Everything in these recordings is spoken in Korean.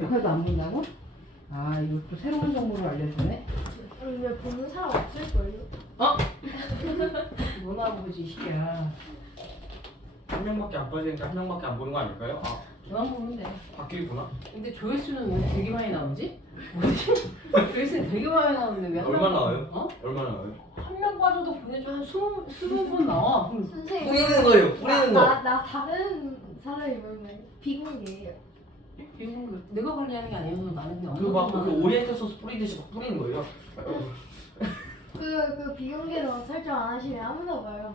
역할도 안 본다고? 아, 이거 또 새로운 정보를 알려주네. 근데 보는 사람 없을걸요? 뭐나 보지, 이 새끼야. 한 명밖에 안 빠지니까 한 명밖에 안 보는 거 아닐까요? 아, 너만 보면 돼. 바뀌구나. 근데 조회수는 왜 되게 많이 나오지? 뭐지? 조회수는 되게 많이 나오는데 왜 안 얼마 나와? 나와요? 어? 얼마나 나와요? 한 명 빠져도 보내줘 한 20번 나와. 선생님 뿌리는 거예요, 뿌리는 거. 나 다른 사람이면 비공개예요. 이건 내가 관리하는 게 아니어서 나는 그냥 그거 막 업로드만 그 오리엔탈 소스 뿌리듯이 막 뿌리는 거예요. 그 비공개로 설정 안 하시면 아무나 봐요.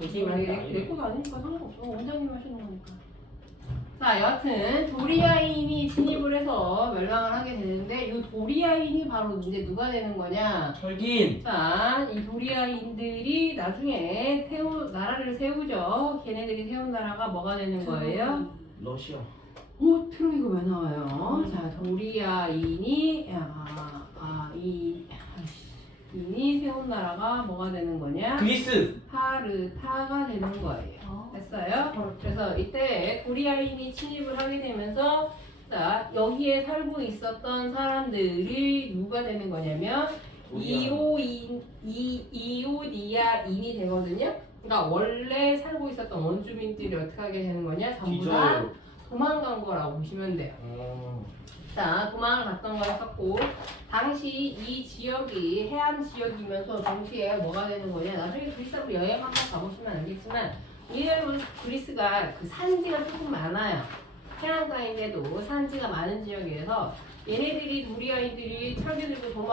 지금 내 것도 아니니까 상관없어. 원장님 하시는 거니까. 자, 여하튼 도리아인이 진입을 해서 멸망을 하게 되는데 이 도리아인이 바로 이제 누가 되는 거냐? 철긴. 자, 이 도리아인들이 나중에 나라를 세우죠. 걔네들이 세운 나라가 뭐가 되는 거예요? 러시아. 오, 트로이가 왜 나와요? 자, 도리아인이 인이 세운 나라가 뭐가 되는 거냐? 그리스. 파르타가 되는 거예요. 됐어요? 그래서 이때 도리아인이 침입을 하게 되면서 자, 여기에 살고 있었던 사람들이 누가 되는 거냐면 이오디아인이 되거든요. 그러니까 원래 살고 있었던 원주민들이 어떻게 하게 되는 거냐? 전부 다 뒤져요. 도망간 거라고 보시면 돼요. 자, 도망을 갔던 거였었고 당시 이 지역이 해안 지역이면서 동시에 뭐가 되는 거냐? 나중에 그리스로 여행 한번 가보시면 알겠지만 왜냐면 그리스가 그 산지가 조금 많아요. 해안가인데도 산지가 많은 지역이라서 얘네들이 도리아인들이 철기 들고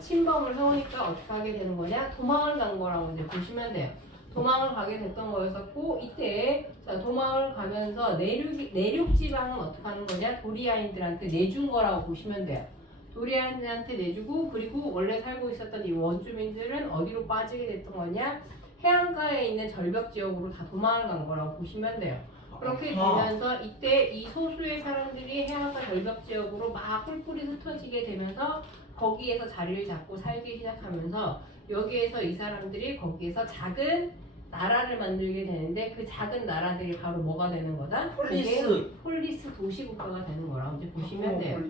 침범을 해오니까 어떻게 하게 되는 거냐? 도망을 간 거라고 이제 보시면 돼요. 도망을 가게 됐던 거였었고 이때 자, 도망을 가면서 내륙 지방은 어떻게 하는 거냐? 도리아인들한테 내준 거라고 보시면 돼요. 도리아인들한테 내주고 그리고 원래 살고 있었던 이 원주민들은 어디로 빠지게 됐던 거냐? 해안가에 있는 절벽 지역으로 다 도망을 간 거라고 보시면 돼요. 그렇게 되면서 이때 이 소수의 사람들이 해안가 절벽 지역으로 막 뿔뿔이 흩어지게 되면서 거기에서 자리를 잡고 살기 시작하면서 여기에서 이 사람들이 거기에서 작은 나라를 만들게 되는데 그 작은 나라들이 바로 뭐가 되는 거다? 폴리스. 그게 폴리스 도시국가가 되는 거라고 이제 보시면 돼요.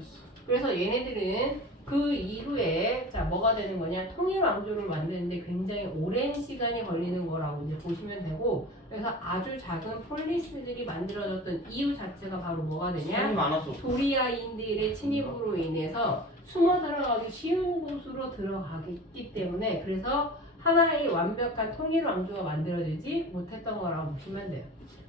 그래서 얘네들은 그 이후에 자 뭐가 되는 거냐? 통일 왕조를 만드는데 굉장히 오랜 시간이 걸리는 거라고 이제 보시면 되고 그래서 아주 작은 폴리스들이 만들어졌던 이유 자체가 바로 뭐가 되냐? 사람이 많았어. 도리아인들의 침입으로 인해서 숨어 들어가기 쉬운 곳으로 들어가기 때문에 그래서 하나의 완벽한 통일 왕조가 만들어지지 못했던 거라고 보시면 돼요.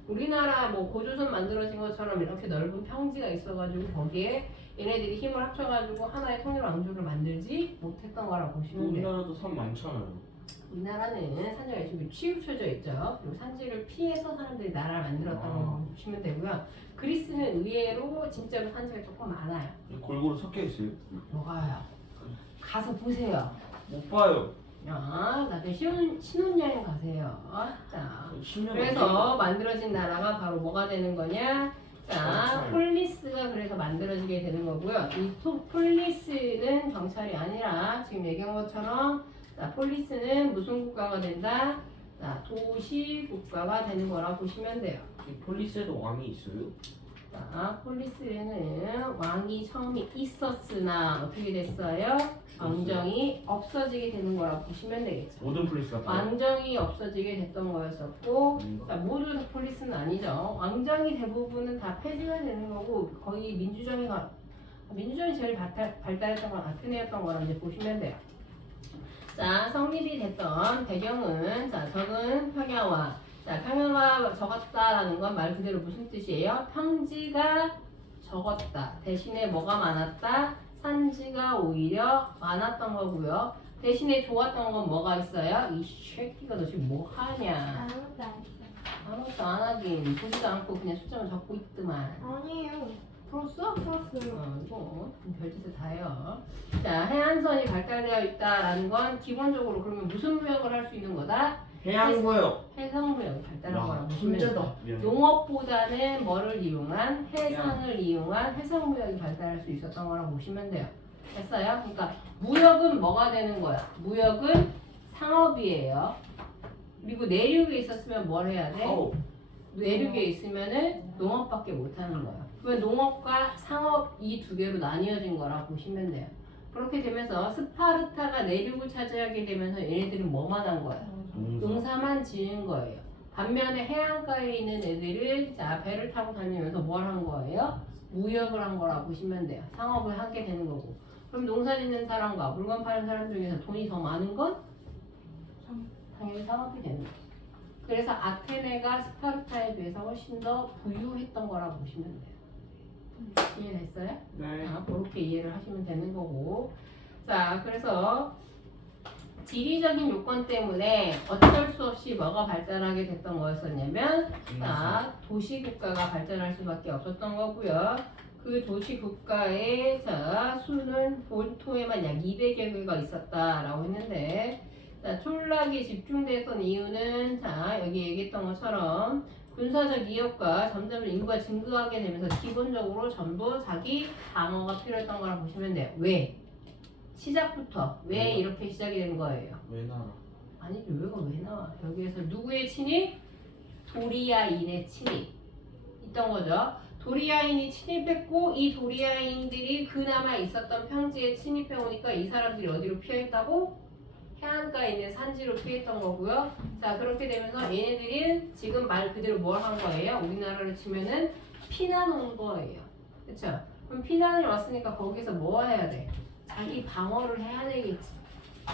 우리나라 뭐 고조선 만들어진 것처럼 이렇게 넓은 평지가 있어가지고 거기에 얘네들이 힘을 합쳐가지고 하나의 통일 왕조를 만들지 못했던 거라고 보시면 돼요. 우리나라도 산 많잖아요. 우리나라는 산지가 이쪽에 치우쳐져 있죠. 그리고 산지를 피해서 사람들이 나라를 만들었던 거 보시면 되고요. 그리스는 의외로 진짜로 산지가 조금 많아요. 골고루 섞여 있어요. 뭐가요? 가서 보세요. 못 봐요. 야, 나중에 신혼여행 가세요. 자, 10년 그래서 만들어진 나라가 바로 뭐가 되는 거냐? 자, 경찰. 폴리스가 그래서 만들어지게 되는 거고요. 이 폴리스는 경찰이 아니라 지금 얘기한 것처럼 자, 폴리스는 무슨 국가가 된다? 자, 도시 국가가 되는 거라고 보시면 돼요. 이 폴리스에도 왕이 있어요? 자, 폴리스에는 왕이 처음에 있었으나 어떻게 됐어요? 왕정이 없어지게 되는 거라고 보시면 되겠죠. 모든 폴리스가 다. 왕정이 없어지게 됐던 거였었고 자, 모든 폴리스는 아니죠. 왕정이 대부분은 다 폐지가 되는 거고 거의 민주정이 제일 발달했던 건 아테네였던 거라 이제 보시면 돼요. 자, 성립이 됐던 배경은 자, 적은 평야와 자, 평야가 적었다라는 건 말 그대로 무슨 뜻이에요? 평지가 적었다. 대신에 뭐가 많았다? 산지가 오히려 많았던 거고요. 대신에 좋았던 건 뭐가 있어요? 이 새끼가 너 지금 뭐 하냐? 아무것도 안 했어요. 아무것도 안 하긴 보지도 않고 그냥 숫자만 적고 있더만. 아니에요. 풀었어? 풀었어요. 이거 별짓을 다 해요. 자, 해안선이 발달되어 있다라는 건 기본적으로 그러면 무슨 무역을 할 수 있는 거다? 해양무역. 해상무역이 발달한 거라고 보시면 돼요. 미안해. 농업보다는 뭐를 이용한? 해상을 이용한 해상무역이 발달할 수 있었던 거라고 보시면 돼요. 됐어요? 그러니까 무역은 뭐가 되는 거야? 무역은 상업이에요. 그리고 내륙에 있었으면 뭘 해야 돼? 사업. 내륙에 있으면은 농업밖에 못하는 거예요. 그러면 농업과 상업 이 두 개로 나뉘어진 거라 보시면 돼요. 그렇게 되면서 스파르타가 내륙을 차지하게 되면서 얘네들은 뭐만 한 거예요? 농사만 지은 거예요. 반면에 해안가에 있는 애들은 자 배를 타고 다니면서 뭘 한 거예요? 무역을 한 거라 보시면 돼요. 상업을 하게 되는 거고. 그럼 농사 짓는 사람과 물건 파는 사람 중에서 돈이 더 많은 건 당연히 상업이 되는 거죠. 그래서 아테네가 스파르타에 비해서 훨씬 더 부유했던 거라 보시면 돼요. 이해됐어요? 네. 그렇게 이해를 하시면 되는 거고. 자, 그래서 지리적인 요건 때문에 어쩔 수 없이 뭐가 발달하게 됐던 거였었냐면 자, 도시국가가 발달할 수밖에 없었던 거고요. 그 도시국가의 자, 수는 본토에만 약 200여 개가 있었다라고 했는데 자, 촌락이 집중됐던 이유는 자, 여기 얘기했던 것처럼 군사적 이익과 점점 인구가 증가하게 되면서 기본적으로 전부 자기 방어가 필요했던 거라 보시면 돼요. 왜? 시작부터 왜 이렇게 시작이 된 거예요? 왜 나라? 아니죠. 왜 나와? 여기에서 누구의 침입? 도리아인의 침입 있던 거죠. 도리아인이 침입했고 이 도리아인들이 그나마 있었던 평지에 침입해 오니까 이 사람들이 어디로 피했다고? 해안가에 있는 산지로 피했던 거고요. 자, 그렇게 되면서 얘네들이 지금 말 그대로 뭘 한 거예요? 우리나라로 치면은 피난 온 거예요. 그쵸? 그럼 피난을 왔으니까 거기서 뭐 해야 돼? 자기 방어를 해야 되겠지.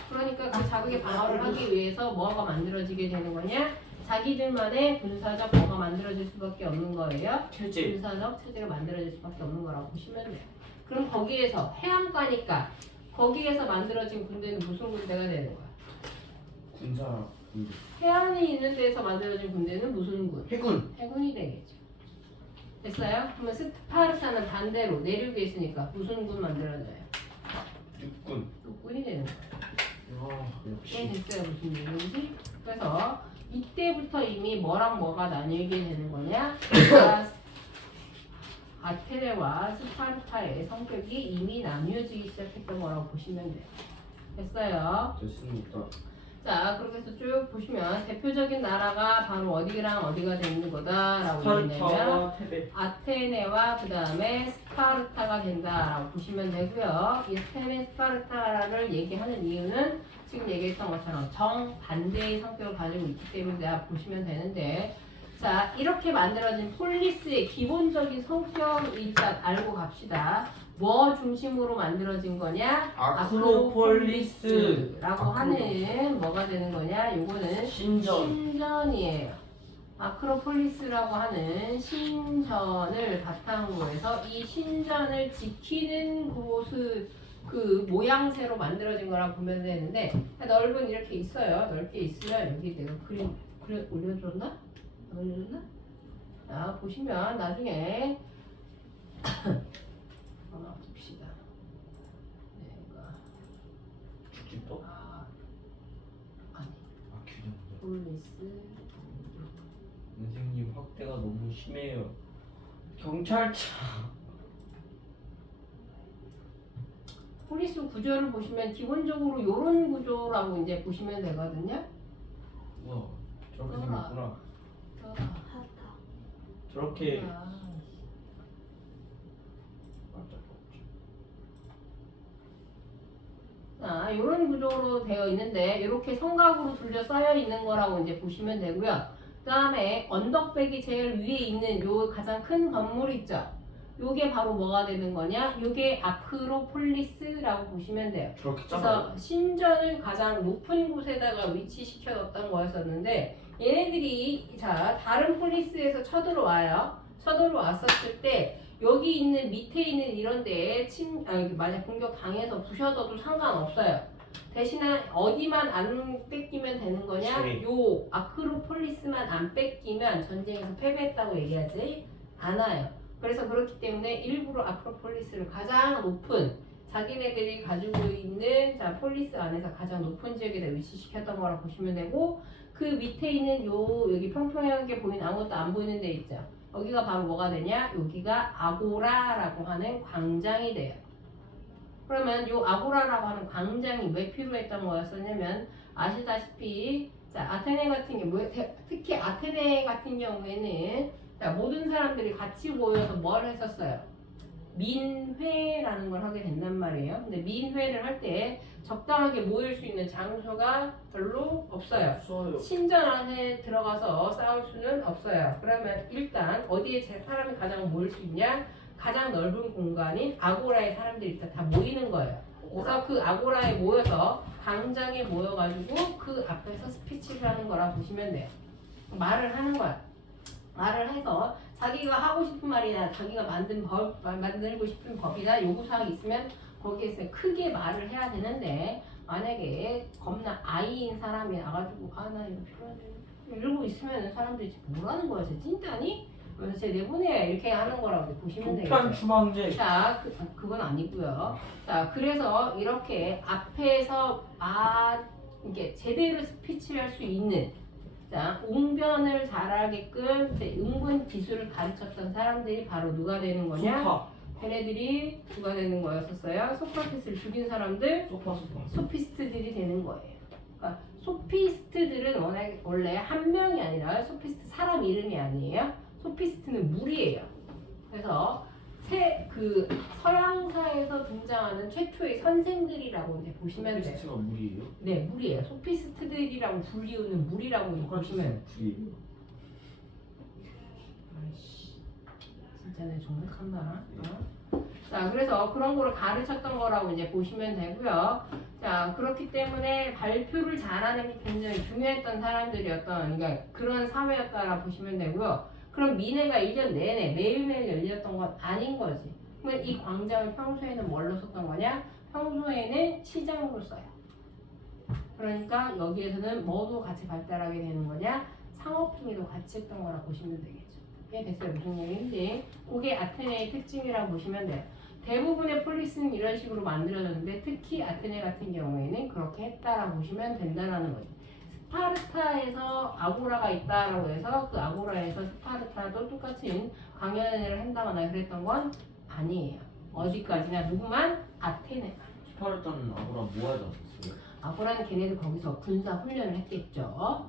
그러니까 그 자기 방어를 하기 위해서 뭐가 만들어지게 되는 거냐? 자기들만의 군사적 뭐가 만들어질 수밖에 없는 거예요. 체제. 군사적 체제가 만들어질 수밖에 없는 거라고 보시면 돼요. 그럼 거기에서 해안가니까 거기에서 만들어진 군대는 무슨 군대가 되는 거야? 군사 군대. 해안에 있는 데에서 만들어진 군대는 무슨 군? 해군. 해군이 되겠죠. 됐어요? 그러면 스파르타는 반대로 내륙에 있으니까 무슨 군 만들어져요? 육군. 육군이 되는 거예요. 역시. 됐어요? 무슨 얘기인지? 그래서 이때부터 이미 뭐랑 뭐가 나뉘게 되는 거냐? 아테네와 스파르타의 성격이 이미 나뉘어지기 시작했던 거라고 보시면 돼요. 됐어요? 됐습니다. 자, 그렇게 해서 쭉 보시면 대표적인 나라가 바로 어디랑 어디가 되는 거다라고 얘기하면 스파르타와 테베. 아테네와 그 다음에 스파르타가 된다라고 보시면 되고요. 이 아테네 스파르타를 얘기하는 이유는 지금 얘기했던 것처럼 정반대의 성격을 가지고 있기 때문에 보시면 되는데 자, 이렇게 만들어진 폴리스의 기본적인 성격 일단 알고 갑시다. 뭐 중심으로 만들어진 거냐? 아크로폴리스라고 하는 뭐가 되는 거냐? 요거는 신전이에요. 아크로폴리스라고 하는 신전을 바탕으로 해서 이 신전을 지키는 곳을 그 모양새로 만들어진 거라고 보면 되는데 넓은 이렇게 있어요. 넓게 있으면 여기 내가 그림 올려줬나? 올려줬나? 자, 보시면 나중에 봅시다. 내가 죽집도? 아니 규정. 폴리스 선생님 확대가 너무 심해요. 경찰차. 폴리스 구조를 보시면 기본적으로 요런 구조라고 이제 보시면 되거든요. 우와, 저렇게 생겼구나. 하다. 저렇게. 자, 이런 구조로 되어 있는데 이렇게 성곽으로 둘러싸여 있는 거라고 이제 보시면 되고요. 그 다음에 언덕백이 제일 위에 있는 요 가장 큰 건물 있죠. 요게 바로 뭐가 되는 거냐? 요게 아크로폴리스라고 보시면 돼요. 저렇게 작아요. 그래서 신전을 가장 높은 곳에다가 위치시켜 놨던 거였었는데 얘네들이 자 다른 폴리스에서 쳐들어와요. 쳐들어왔었을 때 여기 있는 밑에 있는 이런 데에 만약 공격 당해서 부셔져도 상관없어요. 대신에 어디만 안 뺏기면 되는 거냐? 네. 요 아크로폴리스만 안 뺏기면 전쟁에서 패배했다고 얘기하지 않아요. 그래서 그렇기 때문에 일부러 아크로폴리스를 가장 높은 자기네들이 가지고 있는 자 폴리스 안에서 가장 높은 지역에다 위치시켰던 거라고 보시면 되고 그 밑에 있는 요 여기 평평하게 보이는 아무것도 안 보이는 데 있죠. 여기가 바로 뭐가 되냐? 여기가 아고라라고 하는 광장이 돼요. 그러면 요 아고라라고 하는 광장이 왜 필요했던 거였었냐면 아시다시피 자, 아테네 같은 경우, 특히 아테네 같은 경우에는 자, 모든 사람들이 같이 모여서 뭘 했었어요? 민회라는 걸 하게 된단 말이에요. 근데 민회를 할 때 적당하게 모일 수 있는 장소가 별로 없어요. 없어요. 신전 안에 들어가서 싸울 수는 없어요. 그러면 일단 어디에 사람이 가장 모일 수 있냐? 가장 넓은 공간인 아고라에 사람들이 일단 다 모이는 거예요. 그래서 그 아고라에 모여서 광장에 모여가지고 그 앞에서 스피치를 하는 거라 보시면 돼요. 말을 하는 거야. 말을 해서 자기가 하고 싶은 말이나 자기가 만들고 싶은 법이나 요구사항이 있으면 거기에서 크게 말을 해야 되는데 만약에 겁나 아이인 사람이 나가지고 아 나 이거 필요한데 이러고 있으면 사람들이 뭐라는 거야 쟤 찐따니? 그래서 쟤 내보내 이렇게 하는 거라고 보시면 독단 되겠죠. 추방제. 자, 그건 아니고요. 자, 그래서 이렇게 앞에서 이게 제대로 스피치를 할 수 있는 자, 웅변을 잘하게끔 응군 기술을 가르쳤던 사람들이 바로 누가 되는 거냐? 소파. 걔네들이 누가 되는 거였었어요? 소크라테스를 죽인 사람들, 소파. 소피스트들이 되는 거예요. 그러니까 소피스트들은 원래 한 명이 아니라 소피스트 사람 이름이 아니에요. 소피스트는 무리예요. 그래서 그 서양사에서 등장하는 최초의 선생들이라고 이제 보시면 돼요. 소피스트가 물이에요? 네, 무리예요. 소피스트들이라고 불리우는 무리라고 이제 보시면. 불이에요? 진짜 내 정색한다. 자, 그래서 그런 거를 가르쳤던 거라고 이제 보시면 되고요. 자, 그렇기 때문에 발표를 잘하는 게 굉장히 중요했던 사람들이었던 그러니까 그런 사회였다라 보시면 되고요. 그럼 민회가 1년 내내 매일매일 열렸던 건 아닌 거지. 그러면 이 광장을 평소에는 뭘로 썼던 거냐? 평소에는 시장으로 써요. 그러니까 여기에서는 뭐도 같이 발달하게 되는 거냐? 상업행위도 같이 했던 거라 보시면 되겠죠. 이해됐어요? 무슨 얘기인지. 그게 아테네의 특징이라고 보시면 돼요. 대부분의 폴리스는 이런 식으로 만들어졌는데 특히 아테네 같은 경우에는 그렇게 했다라고 보시면 된다는 거죠. 스파르타에서 아고라가 있다라고 해서 그 아고라에서 스파르타도 똑같은 강연회를 한다거나 그랬던 건 아니에요. 어디까지나 누구만? 아테네만. 스파르타는 아고라 뭐 하지 않았어요? 아고라는 걔네들 거기서 군사 훈련을 했겠죠.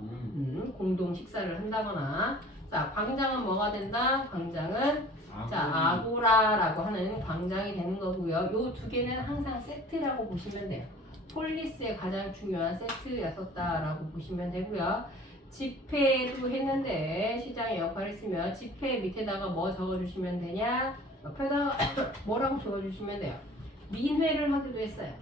공동 식사를 한다거나. 자, 광장은 뭐가 된다? 광장은 자, 아고라라고 하는 광장이 되는 거고요. 요 두 개는 항상 세트라고 보시면 돼요. 폴리스의 가장 중요한 세트였었다라고 보시면 되고요. 집회도 했는데 시장의 역할을 했으면 집회 밑에다가 뭐 적어주시면 되냐? 옆에다가 뭐라고 적어주시면 돼요. 민회를 하기도 했어요.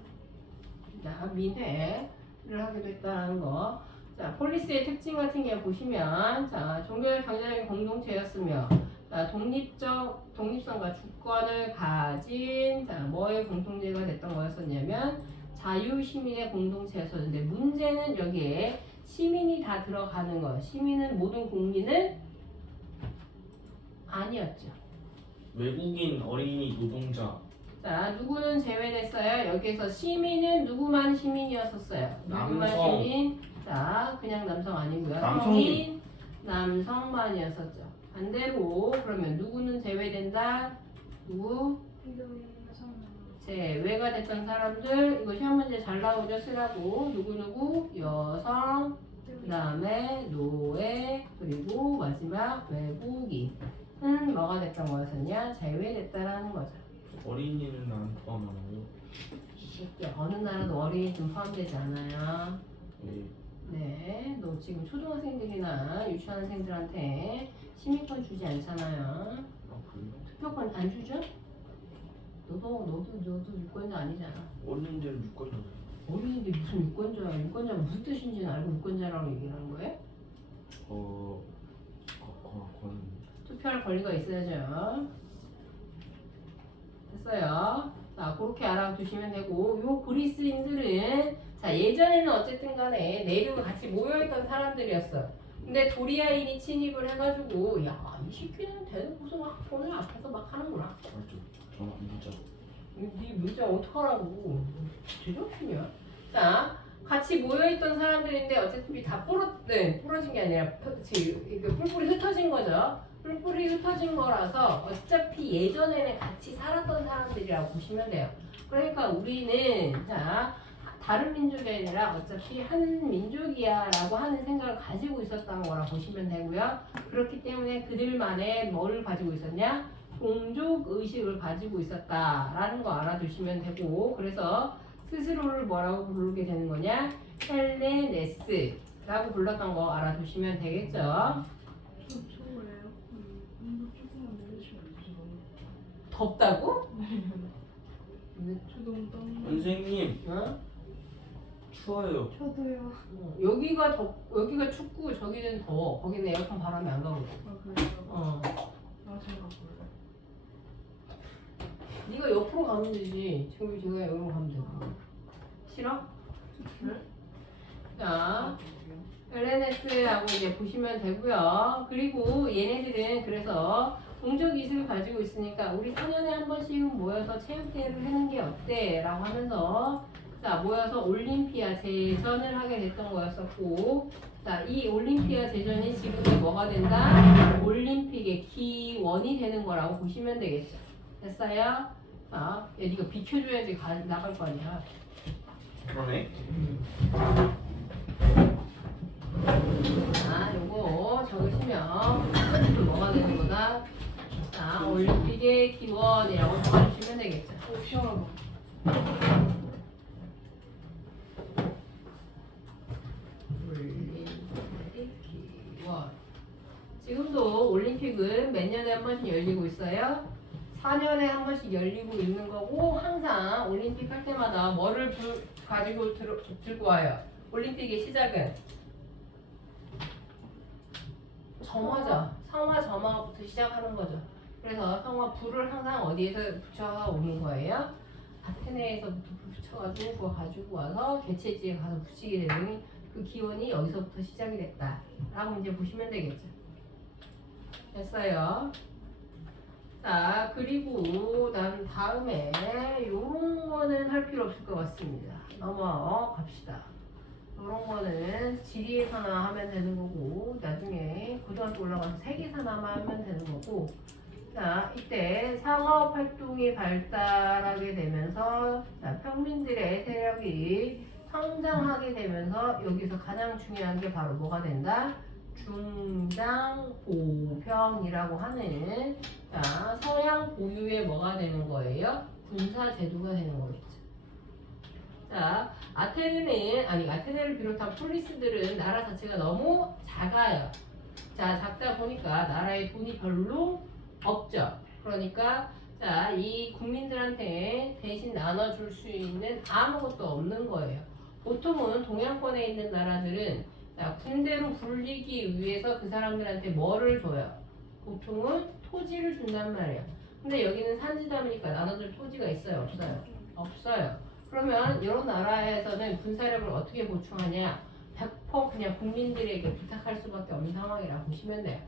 자, 민회를 하기도 했다는 거. 자, 폴리스의 특징 같은 게 보시면 자, 종교적 경제적인 공동체였으며 자, 독립성과 주권을 가진 자, 뭐의 공동체가 됐던 거였었냐면 자유시민의 공동체였었는데 문제는 여기에 시민이 다 들어가는 거. 시민은 모든 국민은 아니었죠. 외국인, 어린이, 노동자. 자, 누구는 제외됐어요. 여기에서 시민은 누구만 시민이었었어요. 누구만 남성. 시민? 자, 그냥 남성 아니고요. 남성인. 성인, 남성만이었었죠. 반대로 그러면 누구는 제외된다? 누구? 제외가 됐던 사람들 이거 시험 문제 잘 나오죠? 쓰라고 누구 여성 그 다음에 노예 그리고 마지막 외국인은 뭐가 됐던 거였었냐? 제외됐다라는 거죠. 어린이는 안 포함하나요? 이 새끼야 어느 나라도 어린이 좀 포함되지 않아요. 네. 네, 너 지금 초등학생들이나 유치원생들한테 시민권 주지 않잖아요. 아 그래요? 투표권 안 주죠? 너도 유권자 아니잖아. 어린이들은 유권자예요. 어린이인데 무슨 유권자야? 유권자가 무슨 뜻인지는 알고 유권자라고 얘기하는 거예요? 투표할 권리가 있어야죠. 됐어요. 자, 그렇게 알아두시면 되고, 요 그리스인들은 자 예전에는 어쨌든 간에 내륙에 같이 모여있던 사람들이었어. 근데 도리아인이 침입을 해가지고, 야, 이 새끼는 대놓고서 막 돈을 앞에서 막 하는구나. 맞죠. 전화 문자. 네 문자 어떡하라고. 제정신이야. 자, 같이 모여있던 사람들인데 어쨌든 다 부러진 게 아니라 뿔뿔이 흩어진 거죠. 뿔뿔이 흩어진 거라서 어차피 예전에는 같이 살았던 사람들이라고 보시면 돼요. 그러니까 우리는 자, 다른 민족이 아니라 어차피 한 민족이야 라고 하는 생각을 가지고 있었던 거라 보시면 되고요. 그렇기 때문에 그들만의 뭐를 가지고 있었냐? 종족 의식을 가지고 있었다라는 거 알아두시면 되고, 그래서 스스로를 뭐라고 부르게 되는 거냐? 헬레네스라고 불렀던 거 알아두시면 되겠죠. 저거예요. 이거 조금만 내려주시면 안 되죠? 덥다고? 저 너무 땀나. 선생님 어? 추워요. 저도요. 여기가 춥고 저기는 더워. 거기는 에어컨 바람이 안 가거든. 아 그래요? 어. 아 제가 볼래. 네가 옆으로 가면 되지. 지금 제가 여기로 가면 되고. 싫어? 응? 자, LNS하고 이제 보시면 되고요. 그리고 얘네들은 그래서 종족 이식을 가지고 있으니까 우리 4년에 한 번씩 모여서 체육대회를 하는 게 어때? 라고 하면서 자, 모여서 올림피아 제전을 하게 됐던 거였었고, 자, 이 올림피아 제전이 지금 뭐가 된다? 올림픽의 기원이 되는 거라고 보시면 되겠죠. 됐어요? 자, 야, 니가 비켜줘야지 나갈 거 아니야. 그러네. 자, 요거 적으시면 뭐가 되는 거다? 자, 올림픽의 기원이라고 적어주시면 되겠죠. 오 시원하다. 올림픽 기원. 지금도 올림픽은 몇 년에 한 번씩 열리고 있어요? 4년에 한 번씩 열리고 있는 거고, 항상 올림픽 할 때마다 뭐를 가지고 들고 와요? 올림픽의 시작은 점화죠. 성화 점화부터 시작하는 거죠. 그래서 성화 불을 항상 어디에서 붙여 오는 거예요? 아테네에서부터 붙여가지고 그거 가지고 와서 개체지에 가서 붙이게 되는 그 기원이 여기서부터 시작이 됐다 라고 이제 보시면 되겠죠. 됐어요. 자, 그리고 난 다음에 요런 거는 할 필요 없을 것 같습니다. 넘어갑시다. 요런 거는 지리에서나 하면 되는 거고, 나중에 고등학교 올라가서 세계사나만 하면 되는 거고, 자, 이때 상업 활동이 발달하게 되면서, 자, 평민들의 세력이 성장하게 되면서 여기서 가장 중요한 게 바로 뭐가 된다? 중장보병이라고 하는, 자, 서양 고유의 뭐가 되는 거예요? 군사 제도가 되는 거겠죠. 자, 아테네를 비롯한 폴리스들은 나라 자체가 너무 작아요. 자, 작다 보니까 나라에 돈이 별로 없죠. 그러니까 자, 이 국민들한테 대신 나눠줄 수 있는 아무것도 없는 거예요. 보통은 동양권에 있는 나라들은 자, 군대로 불리기 위해서 그 사람들한테 뭐를 줘요? 보통은 토지를 준단 말이에요. 근데 여기는 산지다 보니까 나눠줄 토지가 있어요? 없어요? 없어요. 그러면 이런 나라에서는 군사력을 어떻게 보충하냐? 100% 그냥 국민들에게 부탁할 수밖에 없는 상황이라고 보시면 돼요.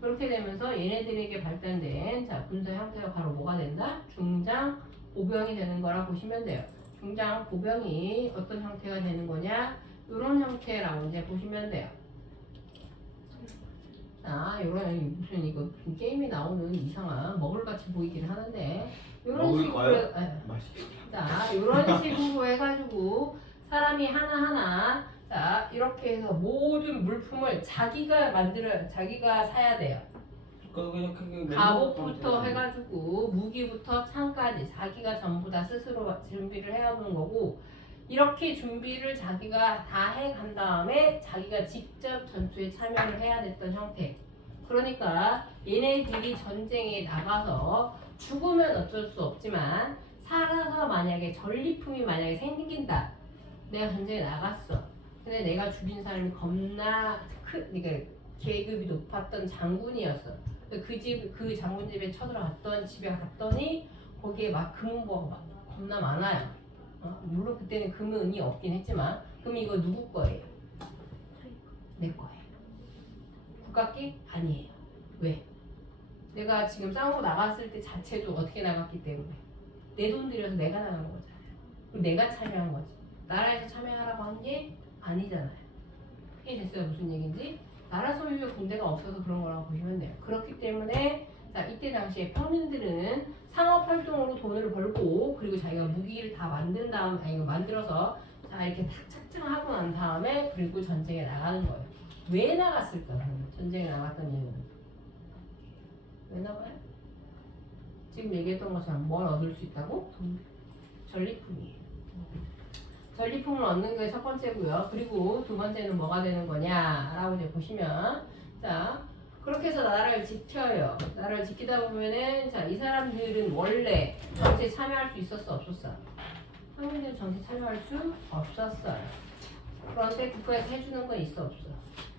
그렇게 되면서 얘네들에게 발달된 자, 군사 형태가 바로 뭐가 된다? 중장 보병이 되는 거라 보시면 돼요. 중장 보병이 어떤 형태가 되는 거냐? 이런 형태라고 이제 보시면 돼요. 자, 요런 무슨 게임이 나오는 이상한 먹을같이 보이긴 하는데 요런 식으로 자, 요런 식으로 해가지고 사람이 하나하나 자, 이렇게 해서 모든 물품을 자기가 사야 돼요. 갑옷부터 해가지고 무기부터 창까지 자기가 전부 다 스스로 준비를 해오는 거고, 이렇게 준비를 자기가 다 해간 다음에 자기가 직접 전투에 참여를 해야 됐던 형태. 그러니까 얘네들이 전쟁에 나가서 죽으면 어쩔 수 없지만 살아서 만약에 전리품이 만약에 생긴다. 내가 전쟁에 나갔어. 근데 내가 죽인 사람이 겁나 그러니까 계급이 높았던 장군이었어. 그 장군 집에 쳐들어갔던 집에 갔더니 거기에 막 금은보가 막 겁나 많아요. 물론 그때는 금은이 없긴 했지만, 그럼 이거 누구 거예요? 내 거예요. 국가기? 아니에요. 왜? 내가 지금 싸우고 나갔을 때 자체도 어떻게 나갔기 때문에 내 돈 들여서 내가 나간 거잖아요. 그럼 내가 참여한 거지. 나라에서 참여하라고 한 게 아니잖아요. 이해됐어요? 무슨 얘기인지? 나라 소유의 군대가 없어서 그런 거라고 보시면 돼요. 그렇기 때문에 자, 이때 당시에 평민들은 상업 활동으로 돈을 벌고, 그리고 자기가 무기를 다 만들어서 자 이렇게 탁 착증하고 난 다음에 그리고 전쟁에 나가는 거예요. 왜 나갔을까? 전쟁에 나갔던 이유는 왜 나가요? 지금 얘기했던 것처럼 뭘 얻을 수 있다고? 전리품이에요. 전리품을 얻는 게 첫 번째고요. 그리고 두 번째는 뭐가 되는 거냐라고 이제 보시면 자 그렇게 해서 나라를 지켜요. 나라를 지키다 보면은 자 이 사람들은 원래 정치에 참여할 수 있었어 없었어? 한국인은 정치에 참여할 수 없었어요. 그런데 국가에서 해주는 건 있어 없어?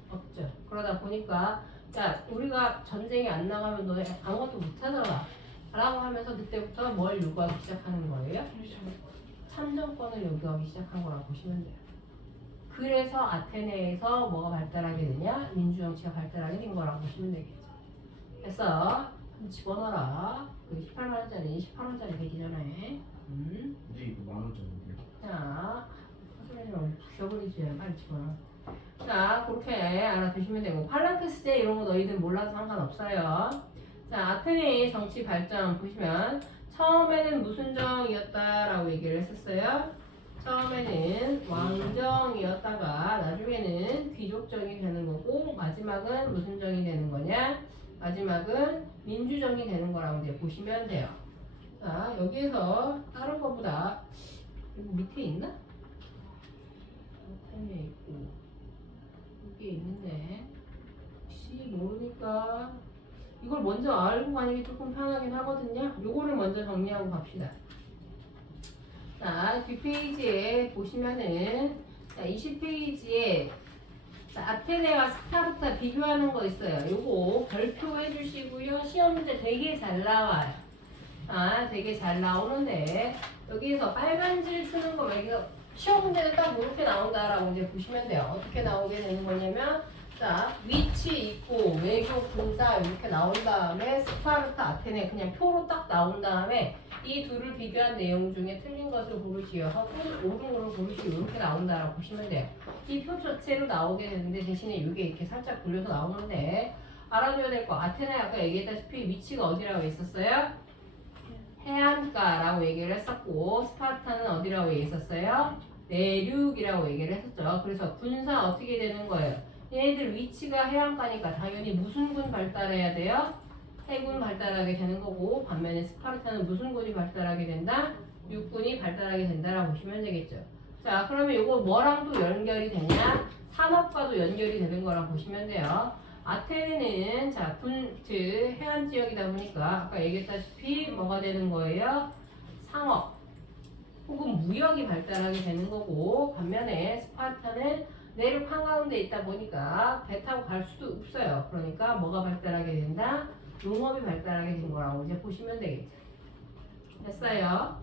없죠. 그러다 보니까 자 우리가 전쟁에 안 나가면 너네 아무것도 못하잖아 라고 하면서 그때부터 뭘 요구하기 시작하는 거예요? 참정권을 요구하기 시작한 거라고 보시면 돼요. 그래서 아테네에서 뭐가 발달하게 되냐? 민주정치가 발달하게 된 거라고 보시면 되겠죠. 그래서 집어넣어라. 그 18만원짜리 18원짜리 되기 전에 이제 이거 10,000원짜리인데요. 자 소리 좀 부셔버리지. 빨리 집어넣어. 자 그렇게 알아두시면 되고 팔랑크스제 이런 거 너희들 몰라도 상관없어요. 자 아테네의 정치 발전 보시면 처음에는 무슨 정이었다라고 얘기를 했었어요. 처음에는 왕정이었다가 나중에는 귀족정이 되는 거고 마지막은 무슨 정이 되는 거냐? 마지막은 민주정이 되는 거라고 이제 보시면 돼요. 자 여기에서 다른 거보다 여기 밑에 있나? 밑에 있고 여기 있는데 혹시 모르니까 이걸 먼저 알고 가는 게 조금 편하긴 하거든요. 요거를 먼저 정리하고 갑시다. 자, 뒷페이지에 보시면은 자, 20페이지에 자, 아테네와 스파르타 비교하는 거 있어요. 요거 별표 해주시고요. 시험 문제 되게 잘 나와요. 아, 되게 잘 나오는데 여기에서 빨간질 쓰는 거 말고 시험 문제는 딱 이렇게 나온다라고 이제 보시면 돼요. 어떻게 나오게 되는 거냐면 자, 위치 있고 외교 군사 이렇게 나온 다음에 스파르타, 아테네 그냥 표로 딱 나온 다음에 이 둘을 비교한 내용 중에 틀린 것을 고르시오 하고 옳은 거를 고르시오 이렇게 나온다라고 보시면 돼요. 이 표 자체로 나오게 되는데 대신에 이게 이렇게 살짝 돌려서 나오는데 알아둬야 될 거 아테네 아까 얘기했다시피 위치가 어디라고 했었어요? 해안가라고 얘기를 했었고 스파르타는 어디라고 얘기했었어요? 내륙이라고 얘기를 했었죠. 그래서 군사 어떻게 되는 거예요? 얘네들 위치가 해안가니까 당연히 무슨 군 발달해야 돼요? 해군 발달하게 되는 거고 반면에 스파르타는 무슨 군이 발달하게 된다? 육군이 발달하게 된다라고 보시면 되겠죠. 자 그러면 이거 뭐랑 또 연결이 되냐? 산업과도 연결이 되는 거라고 보시면 돼요. 아테네는 자 즉 해안 지역이다 보니까 아까 얘기했다시피 뭐가 되는 거예요? 상업 혹은 무역이 발달하게 되는 거고 반면에 스파르타는 내륙 한가운데 있다 보니까 배 타고 갈 수도 없어요. 그러니까 뭐가 발달하게 된다? 농업이 발달하게 된 거라고 이제 보시면 되겠죠. 됐어요?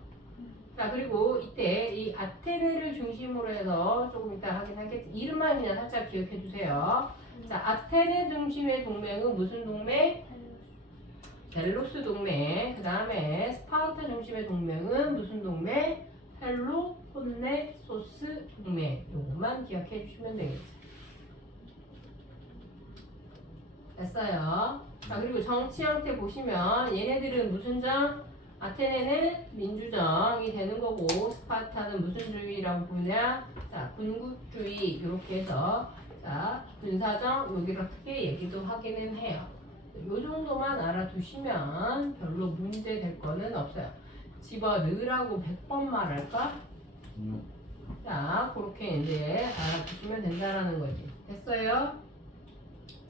자 그리고 이때 이 아테네를 중심으로 해서 조금 이따 하긴 하겠지. 이름만 그냥 살짝 기억해 두세요. 자 아테네 중심의 동맹은 무슨 동맹? 델로스 동맹. 그 다음에 스파르타 중심의 동맹은 무슨 동맹? 펠로폰네소스 동맹. 요것만 기억해 주시면 되겠죠. 됐어요. 자 그리고 정치 형태 보시면 얘네들은 무슨 정? 아테네는 민주정이 되는 거고 스파르타는 무슨 주의라고 보냐? 자 군국주의 이렇게 해서 자 군사정 여기를 크게 얘기도 하기는 해요. 요 정도만 알아두시면 별로 문제 될 거는 없어요. 집어넣으라고 100번 말할까? 자 그렇게 이제 알아두시면 된다라는 거지. 됐어요?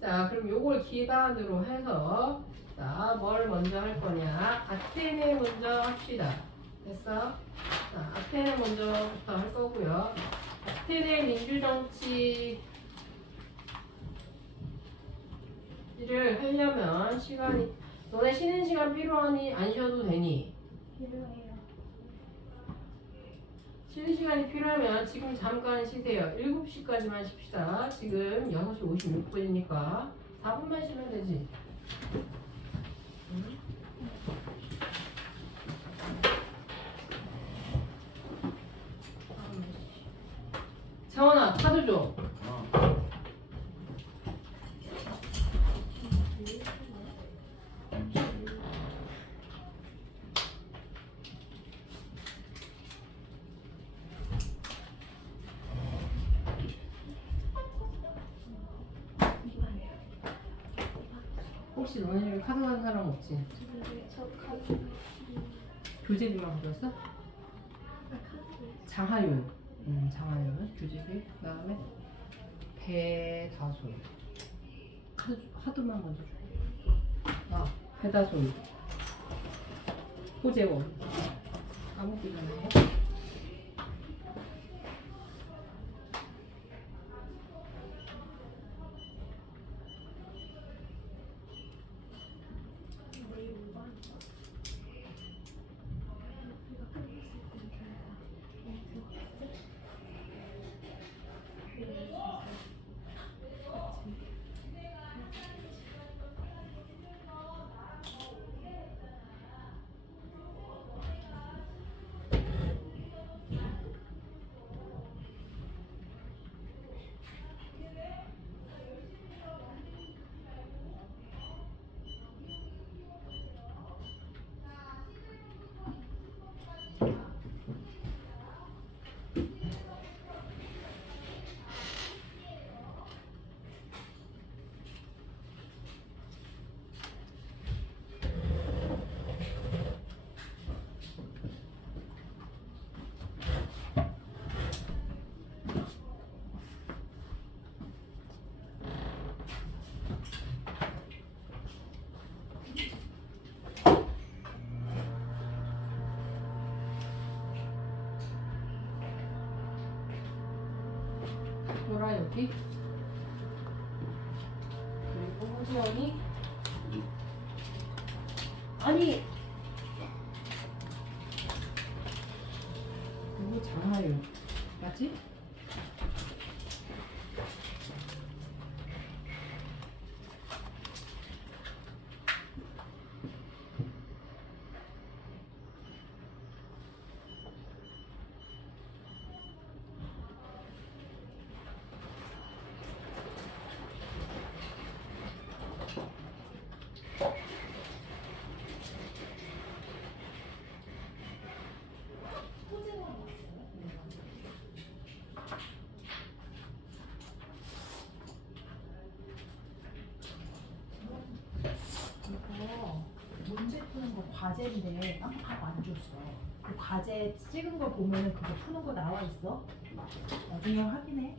자 그럼 요걸 기반으로 해서 자 뭘 먼저 할 거냐 아테네 먼저 합시다. 됐어? 자 아테네 먼저부터 할 거고요. 아테네 민주정치를 하려면 시간이 너네 쉬는 시간 필요하니 안 쉬어도 되니? 필요해요. 쉬는 시간이 필요하면 지금 잠깐 쉬세요. 7시까지만 쉽시다. 지금 6시 56분이니까 4분만 쉬면 되지. 응? 정원아 카드 줘. 혹시 너네 중에 카드 가는 사람 없지? 저 카드. 교재비만 가져왔어? 카드. 장하윤. 장하윤 교재비. 그다음에 배다솔. 카드만 먼저 줘. 아, 배다솔. 호재원. 까먹기 전에. 보라 여기. 그리고 호재원이. 아니. 그리고 장하윤. 맞지? 이거 문제 푸는 거 과제인데 깜빡 안 줬어. 그 과제 찍은 거 보면은 그거 푸는 거 나와 있어. 나중에 확인해.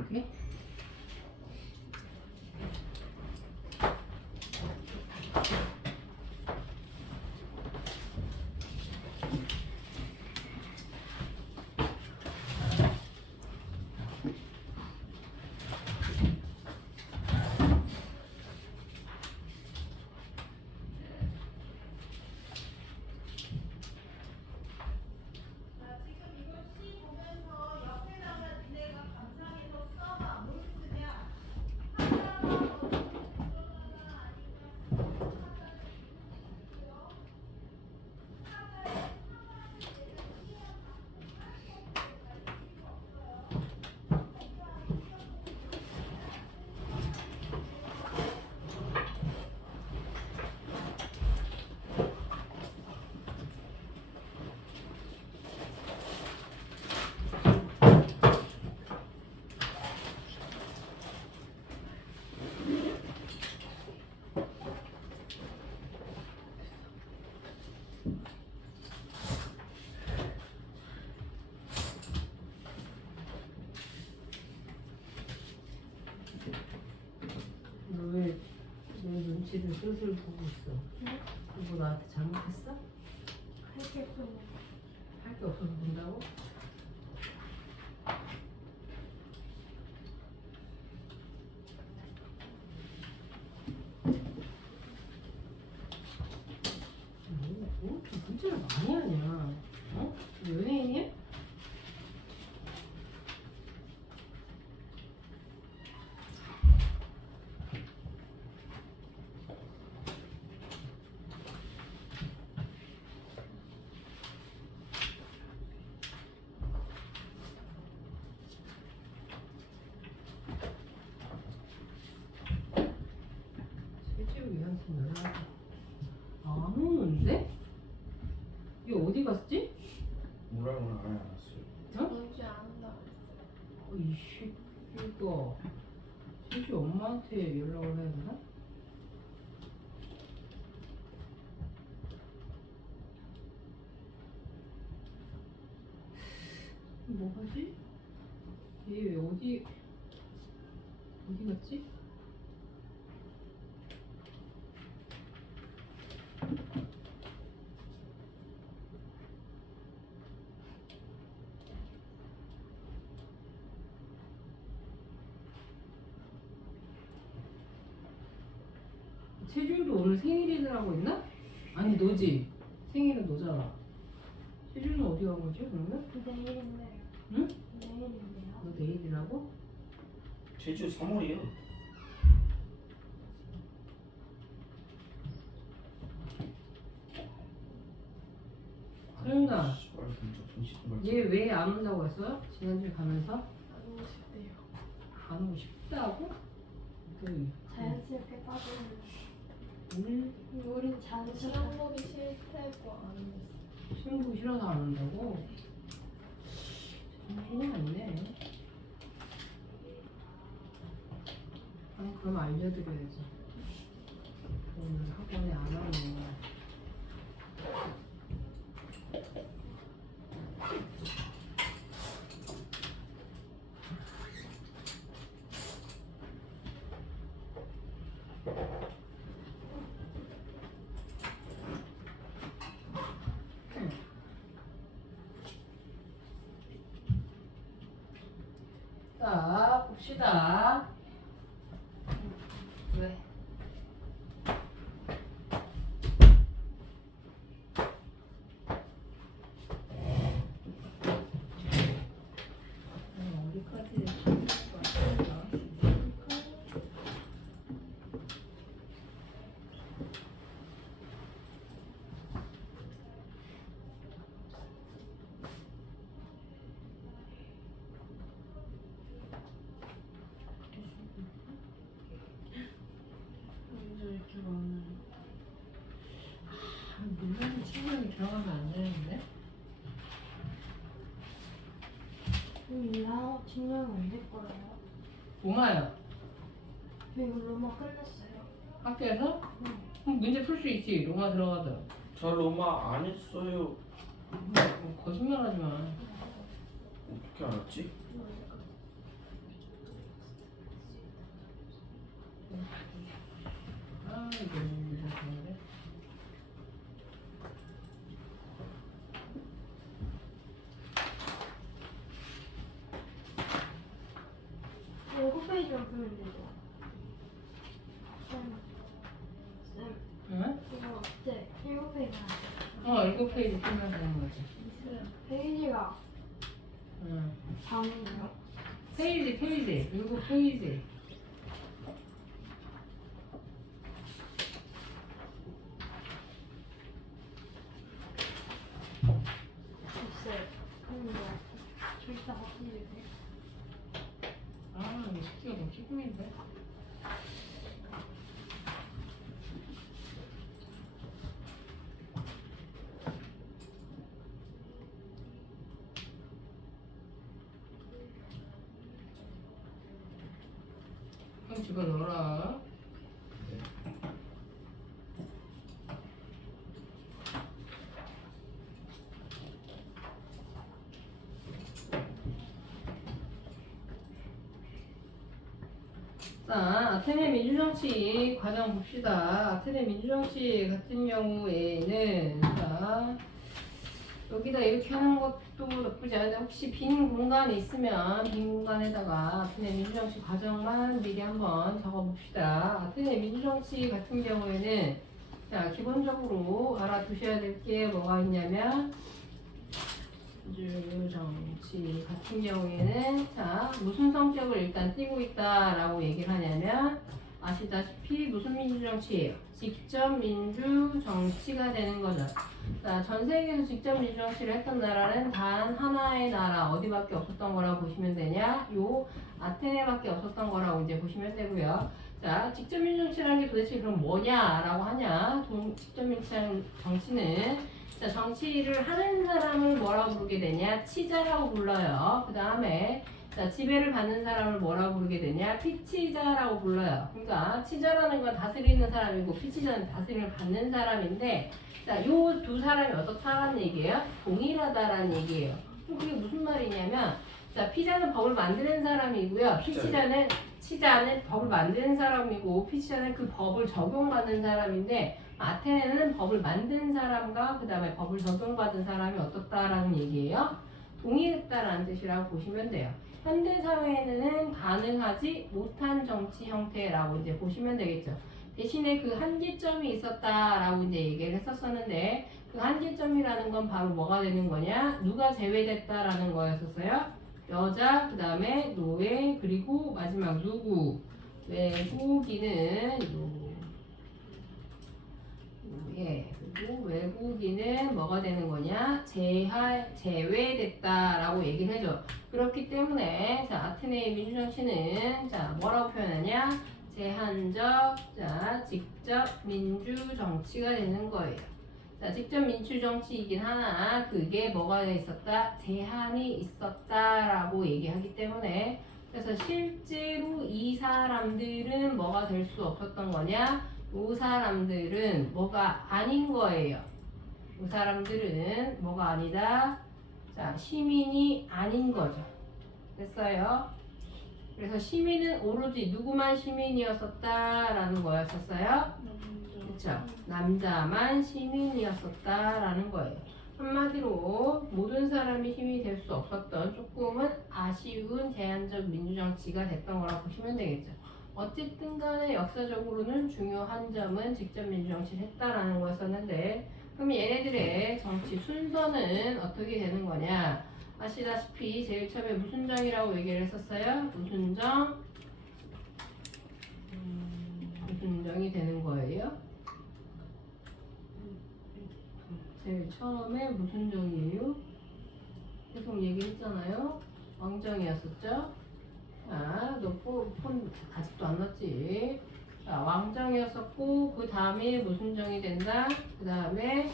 오케이. 너의 눈치를 슬슬 보고 있어. 그거 나한테 잘못했어? 할게 없어. 할 게 없어서 본다고? 뭐 이렇게 문제를 많이 하냐? 어? 연예인이야? 나한테 연락이 안 오는데? 이게 어디 갔지? 뭐라고는 안 해놨어요. 뭔지 안다. 이씨 이거 제주 엄마한테 연락을 해야 되나? 뭐하지? 얘 왜 어디 갔지? 채준도 오늘 생일이라고 했나? 아니 너지? 생일은 너잖아. 채준은 어디 간 거지 그러면? 내일인데요. 응? 내일인데요. 너 내일이라고? 제주 3월이요. 서윤아, 얘 얘 왜 안 온다고 했어? 지난주에 가면서? 안 오고 싶대요. 안 오고 싶다고? 그 자연스럽게 빠지는. 오늘 우린 자연스럽게. 시험 보기 싫다고 안 했어. 시험 보기 싫어서 안 온다고? 정신이 아니네. 아니 그럼 알려드려야지. 오늘 학원에 안 와요. 자, 봅시다. 왜? 어디까지 문제 이렇게 많아요. 물론 친구이 들어가면 안 되는데? 이랑 진영이 언제 거예요? 로마야, 이거 로마 끝났어요. 학교에서? 응. 그럼 문제 풀 수 있지, 로마 들어가자. 저 로마 안 했어요. 거짓말 하지 마. 어떻게 알았지? 아, 이거 문제 좋은데? 일곱 페이지만 풀면 되죠. 쌤, 응? 이거 어때? 일곱 페이지 하죠. 7페이지 풀면 되는 거지. 페이지가 응. 4문이요? 페이지, 7페이지. 글쎄, 근데 저 이따 바꾸지. 아, 이거 숙제가 너무 기쁨인데? 그럼 집어넣어라. 자, 아테네 민주정치 과정 봅시다. 아테네 민주정치 같은 경우에는 자, 여기다 이렇게 하는 것도 나쁘지 않은데 혹시 빈 공간이 있으면 빈 공간에다가 아테네 민주정치 과정만 미리 한번 적어봅시다. 아테네 민주정치 같은 경우에는 자, 기본적으로 알아두셔야 될 게 뭐가 있냐면 민주정치 같은 경우에는 자, 무슨 성격을 일단 띠고 있다라고 얘기를 하냐면 아시다시피 무슨 민주정치예요? 직접 민주정치가 되는 거죠. 자, 전 세계에서 직접 민주정치를 했던 나라는 단 하나의 나라 어디밖에 없었던 거라고 보시면 되냐? 요 아테네밖에 없었던 거라고 이제 보시면 되고요. 자, 직접민주정치라는 게 도대체 그럼 뭐냐라고 하냐? 직접민주 정치는 자, 정치를 하는 사람을 뭐라고 부르게 되냐? 치자라고 불러요. 그 다음에 자, 지배를 받는 사람을 뭐라고 부르게 되냐? 피치자라고 불러요. 그러니까 치자라는 건 다스리는 사람이고 피치자는 다스림을 받는 사람인데 자, 요 두 사람이 어떻다라는 얘기예요? 동일하다라는 얘기예요. 그럼 그게 무슨 말이냐면 자, 피자는 법을 만드는 사람이고요. 치자는 법을 만드는 사람이고 피치자는 그 법을 적용받는 사람인데 아테네는 법을 만든 사람과 그 다음에 법을 적용받은 사람이 어떻다라는 얘기예요? 동일했다라는 뜻이라고 보시면 돼요. 현대사회에는 가능하지 못한 정치 형태라고 이제 보시면 되겠죠. 대신에 그 한계점이 있었다라고 이제 얘기를 했었었는데 그 한계점이라는 건 바로 뭐가 되는 거냐? 누가 제외됐다라는 거였었어요? 여자, 그 다음에 노예, 그리고 마지막 누구? 외국인은 노예, 그리고 외국인은 뭐가 되는 거냐? 제외됐다라고 얘기를 해줘. 그렇기 때문에 자, 아테네의 민주정치는 자, 뭐라고 표현하냐? 제한적, 자, 직접 민주정치가 되는 거예요. 자, 직접 민주정치이긴 하나 그게 뭐가 있었다? 제한이 있었다라고 얘기하기 때문에 그래서 실제로 이 사람들은 뭐가 될 수 없었던 거냐? 이 사람들은 뭐가 아닌 거예요. 이 사람들은 뭐가 아니다? 자, 시민이 아닌 거죠. 됐어요? 그래서 시민은 오로지 누구만 시민이었었다라는 거였었어요? 그쵸? 남자만 시민이었었다라는 거예요. 한마디로 모든 사람이 시민이 될 수 없었던 조금은 아쉬운 제한적 민주정치가 됐던 거라고 보시면 되겠죠. 어쨌든 간에 역사적으로는 중요한 점은 직접 민주정치를 했다라는 거였었는데 그럼 얘네들의 정치 순서는 어떻게 되는 거냐? 아시다시피 제일 처음에 무슨 정이라고 얘기를 했었어요? 무슨 정이 되는 거예요? 제일 처음에 무슨 정이에요? 계속 얘기했잖아요. 왕정이었었죠? 자, 너 폰 아직도 안 넣었지? 자, 왕정이었었고 그 다음에 무슨 정이 된다? 그 다음에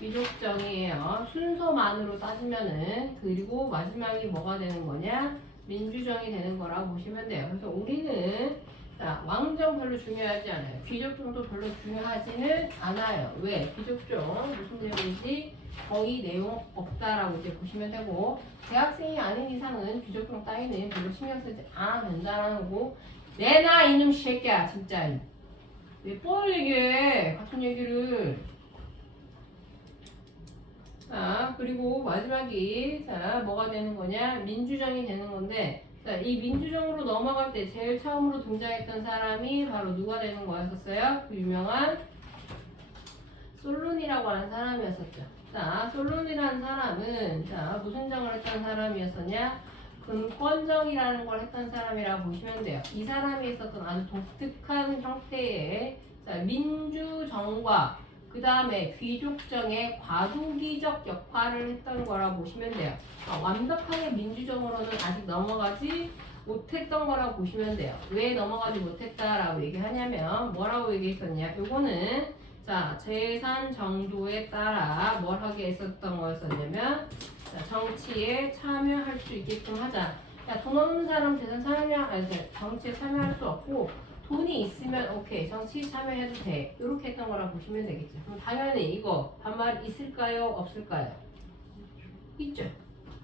귀족정이에요. 순서만으로 따지면은 그리고 마지막이 뭐가 되는 거냐? 민주정이 되는 거라고 보시면 돼요. 그래서 우리는 자, 왕정 별로 중요하지 않아요. 귀족정도 별로 중요하지는 않아요. 왜? 귀족정 무슨 내용인지 거의 내용 없다라고 이제 보시면 되고 대학생이 아닌 이상은 귀족정 따위는 별로 신경 쓰지 않아도 된다라는 거고 내놔 이놈 새끼야 진짜 왜 뻔을 얘기해 같은 얘기를 자 그리고 마지막이 자 뭐가 되는 거냐 민주정이 되는 건데 자, 이 민주정으로 넘어갈 때 제일 처음으로 등장했던 사람이 바로 누가 되는 거였었어요? 그 유명한 솔론이라고 하는 사람이었었죠. 자, 솔론이라는 사람은 자 무슨 정을 했던 사람이었었냐? 금권정이라는 걸 했던 사람이라고 보시면 돼요. 이 사람이 있었던 아주 독특한 형태의 자, 민주정과 그 다음에 귀족정의 과도기적 역할을 했던 거라고 보시면 돼요. 완벽하게 민주정으로는 아직 넘어가지 못했던 거라고 보시면 돼요. 왜 넘어가지 못했다라고 얘기하냐면 뭐라고 얘기했었냐? 요거는 자 재산 정도에 따라 뭘 하게 했었던 거였었냐면 자, 정치에 참여할 수 있게끔 하자. 야, 돈 없는 사람 정치에 참여할 수 없고 돈이 있으면 오케이 정치 참여해도 돼 이렇게 했던 거라고 보시면 되겠죠. 그럼 당연히 이거 반발 있을까요? 없을까요? 있죠.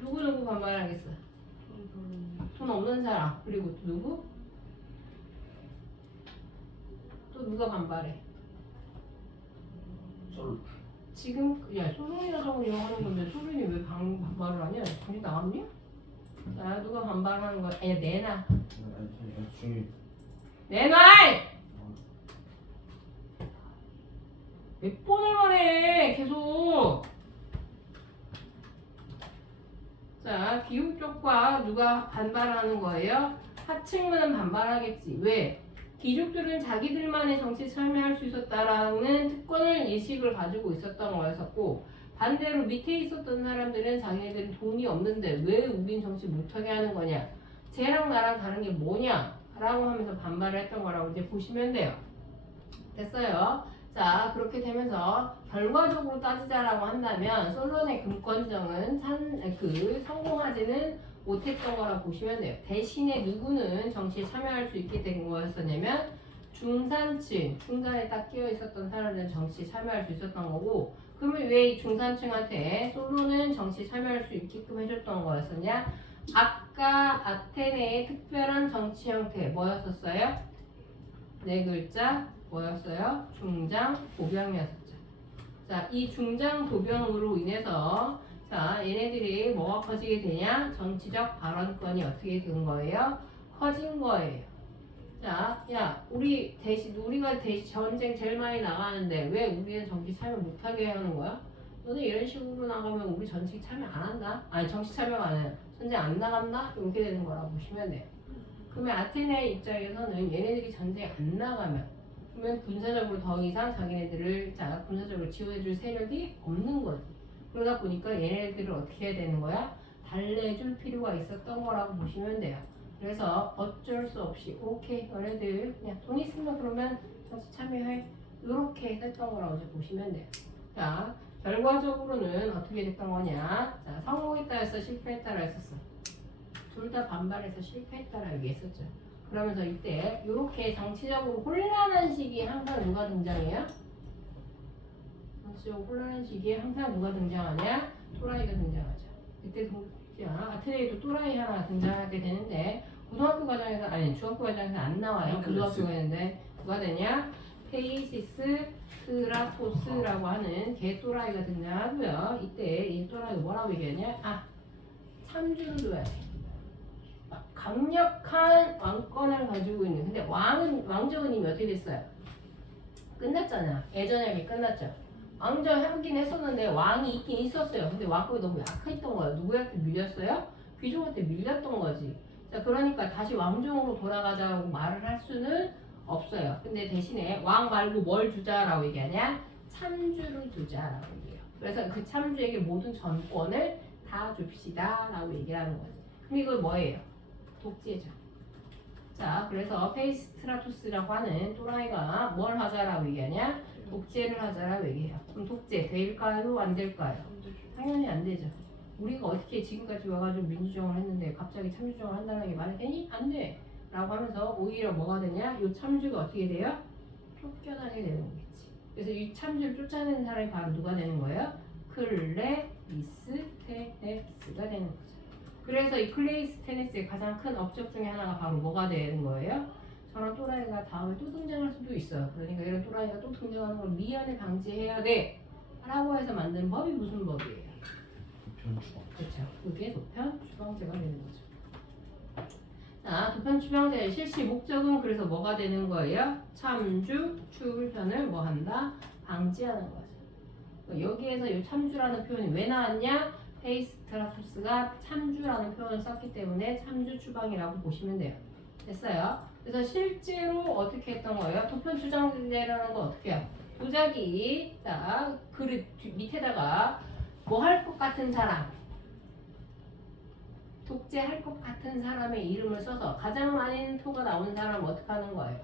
누구 반발하겠어? 돈 없는 사람 그리고 또 누구? 또 누가 반발해? 지금 야 소론이라고 하는 건데 소론이 왜 반발을 하냐? 돈이 나왔냐? 자 누가 반발하는 거야? 야 내놔 내놔! 몇 번을 말해 계속 자 기욱 쪽과 누가 반발하는 거예요? 하층문은 반발하겠지. 왜? 귀족들은 자기들만의 정치에 참여할 수 있었다라는 특권을 예식을 가지고 있었던 거였었고 반대로 밑에 있었던 사람들은 자기네들은 돈이 없는데 왜 우린 정치 못하게 하는 거냐? 쟤랑 나랑 다른 게 뭐냐? 라고 하면서 반발을 했던 거라고 이제 보시면 돼요. 됐어요? 자, 그렇게 되면서 결과적으로 따지자라고 한다면 솔론의 금권정은 성공하지는 못했던 거라고 보시면 돼요. 대신에 누구는 정치에 참여할 수 있게 된 거였었냐면 중산층, 중간에 딱 끼어 있었던 사람들은 정치에 참여할 수 있었던 거고, 그러면 왜 이 중산층한테 솔론은 정치에 참여할 수 있게끔 해줬던 거였었냐? 아까 아테네의 특별한 정치 형태 뭐였었어요? 네 글자 뭐였어요? 중장 도병이었었죠. 자, 이 중장 도병으로 인해서 자, 얘네들이 뭐가 커지게 되냐? 정치적 발언권이 어떻게 된 거예요? 커진 거예요. 자, 야, 우리가 전쟁 제일 많이 나가는데 왜 우리는 정치 참여 못하게 하는 거야? 너네 이런 식으로 나가면 우리 정치 참여 안 한다? 아니, 정치 참여가 안 해요. 전쟁 안 나간다? 이렇게 되는 거라고 보시면 돼요. 그러면 아테네 입장에서는 얘네들이 전쟁 안 나가면, 그러면 군사적으로 더 이상 자기네들을 군사적으로 지원해줄 세력이 없는 거지. 그러다 보니까 얘네들을 어떻게 해야 되는 거야? 달래줄 필요가 있었던 거라고 보시면 돼요. 그래서 어쩔 수 없이 오케이 너네들 그냥 돈 있으면 그러면 정치 참여해 이렇게 했던 거라고 이제 보시면 돼요. 자, 결과적으로는 어떻게 됐던 거냐? 자, 성공했다 했어, 실패했다라 했었어. 둘 다 반발해서 실패했다라 얘기했었죠. 그러면서 이때 이렇게 정치적으로 혼란한 시기에 항상 누가 등장해요? 정치적으로 혼란한 시기에 항상 누가 등장하냐? 또라이가 등장하죠. 이때 아테네에도 또라이 하나 등장하게 되는데 고등학교 과정에서 아니 중학교 과정에서 안 나와요. 고등학교 과정인데 누가 되냐? 페이시스 스트라토스라고 하는 개 또라이가 등장하고요. 이때 이 또라이가 뭐라고 얘기하냐? 참주를 둬야 돼. 강력한 왕권을 가지고 있는. 근데 왕정은 이미 어떻게 됐어요? 끝났잖아. 예전에 끝났죠. 왕정 하긴 했었는데 왕이 있긴 있었어요. 근데 왕권이 너무 약했던 거예요. 누구한테 밀렸어요? 귀족한테 밀렸던 거지. 자, 그러니까 다시 왕정으로 돌아가자고 말을 할 수는 없어요. 근데 대신에 왕 말고 뭘 주자라고 얘기하냐? 참주를 두자라고 얘기해요. 그래서 그 참주에게 모든 전권을 다 줍시다 라고 얘기를 하는 거지. 그럼 이거 뭐예요? 독재죠. 자, 그래서 페이스트라토스라고 하는 또라이가 뭘 하자라고 얘기하냐? 독재를 하자라고 얘기해요. 그럼 독재 될까요? 안 될까요? 당연히 안 되죠. 우리가 어떻게 지금까지 와가지고 민주정을 했는데 갑자기 참주정을 한다는 게 말이 되니? 안 돼! 라고 하면서 오히려 뭐가 되냐? 이 참주가 어떻게 돼요? 쫓겨나게 되는 거겠지. 그래서 이 참주를 쫓아내는 사람이 바로 누가 되는 거예요? 클레이스테네스가 되는 거죠. 그래서 이 클레이스테네스의 가장 큰 업적 중에 하나가 바로 뭐가 되는 거예요? 저런 또라이가 다음에 또 등장할 수도 있어요. 그러니까 이런 또라이가 또 등장하는 걸 미연에 방지해야 돼 라고 해서 만든 법이 무슨 법이에요? 그렇죠. 그게 도편 추방제가 되는 거죠. 자, 도편 추방제의 실시 목적은 그래서 뭐가 되는 거예요? 참주 출현을 뭐 한다? 방지하는 거죠. 여기에서 이 참주라는 표현이 왜 나왔냐? 페이스트라토스가 참주라는 표현을 썼기 때문에 참주 추방이라고 보시면 돼요. 됐어요? 그래서 실제로 어떻게 했던 거예요? 도편 추방제라는 건 어떻게 해요? 도자기, 자, 그릇 밑에다가 뭐 할 것 같은 사람, 독재할 것 같은 사람의 이름을 써서 가장 많이 표가 나오는 사람은 어떻게 하는 거예요?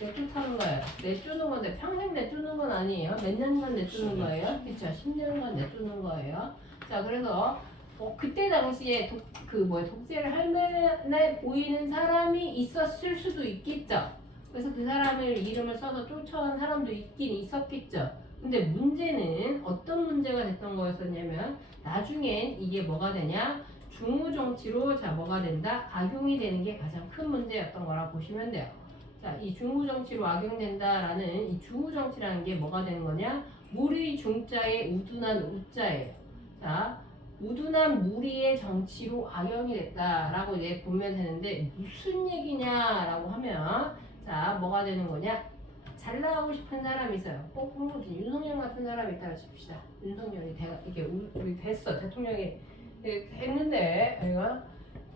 내쫓하는 거예요. 내쫓는 건데 평생 내쫓는 건 아니에요. 몇 년간 내쫓는 거예요? 그렇죠. 10년간 내쫓는 거예요. 자, 그래서 그때 당시에 독재를 할 만해 보이는 사람이 있었을 수도 있겠죠. 그래서 그 사람의 이름을 써서 쫓아온 사람도 있긴 있었겠죠. 근데 문제는 어떤 문제가 됐던 거였었냐면 나중엔 이게 뭐가 되냐? 중후정치로 뭐가 된다? 악용이 되는 게 가장 큰 문제였던 거라 보시면 돼요. 자, 이 중후정치로 악용된다라는 이 중후정치라는 게 뭐가 되는 거냐? 무리 중자의 우둔한 우자예요. 자, 우둔한 무리의 정치로 악용이 됐다라고 이제 보면 되는데 무슨 얘기냐라고 하면 자, 뭐가 되는 거냐? 잘 나가고 싶은 사람이 있어요. 꼭 윤석열 같은 사람이 있다고 칩시다. 윤석열이 이게 우리 됐어. 대통령이 됐는데 내가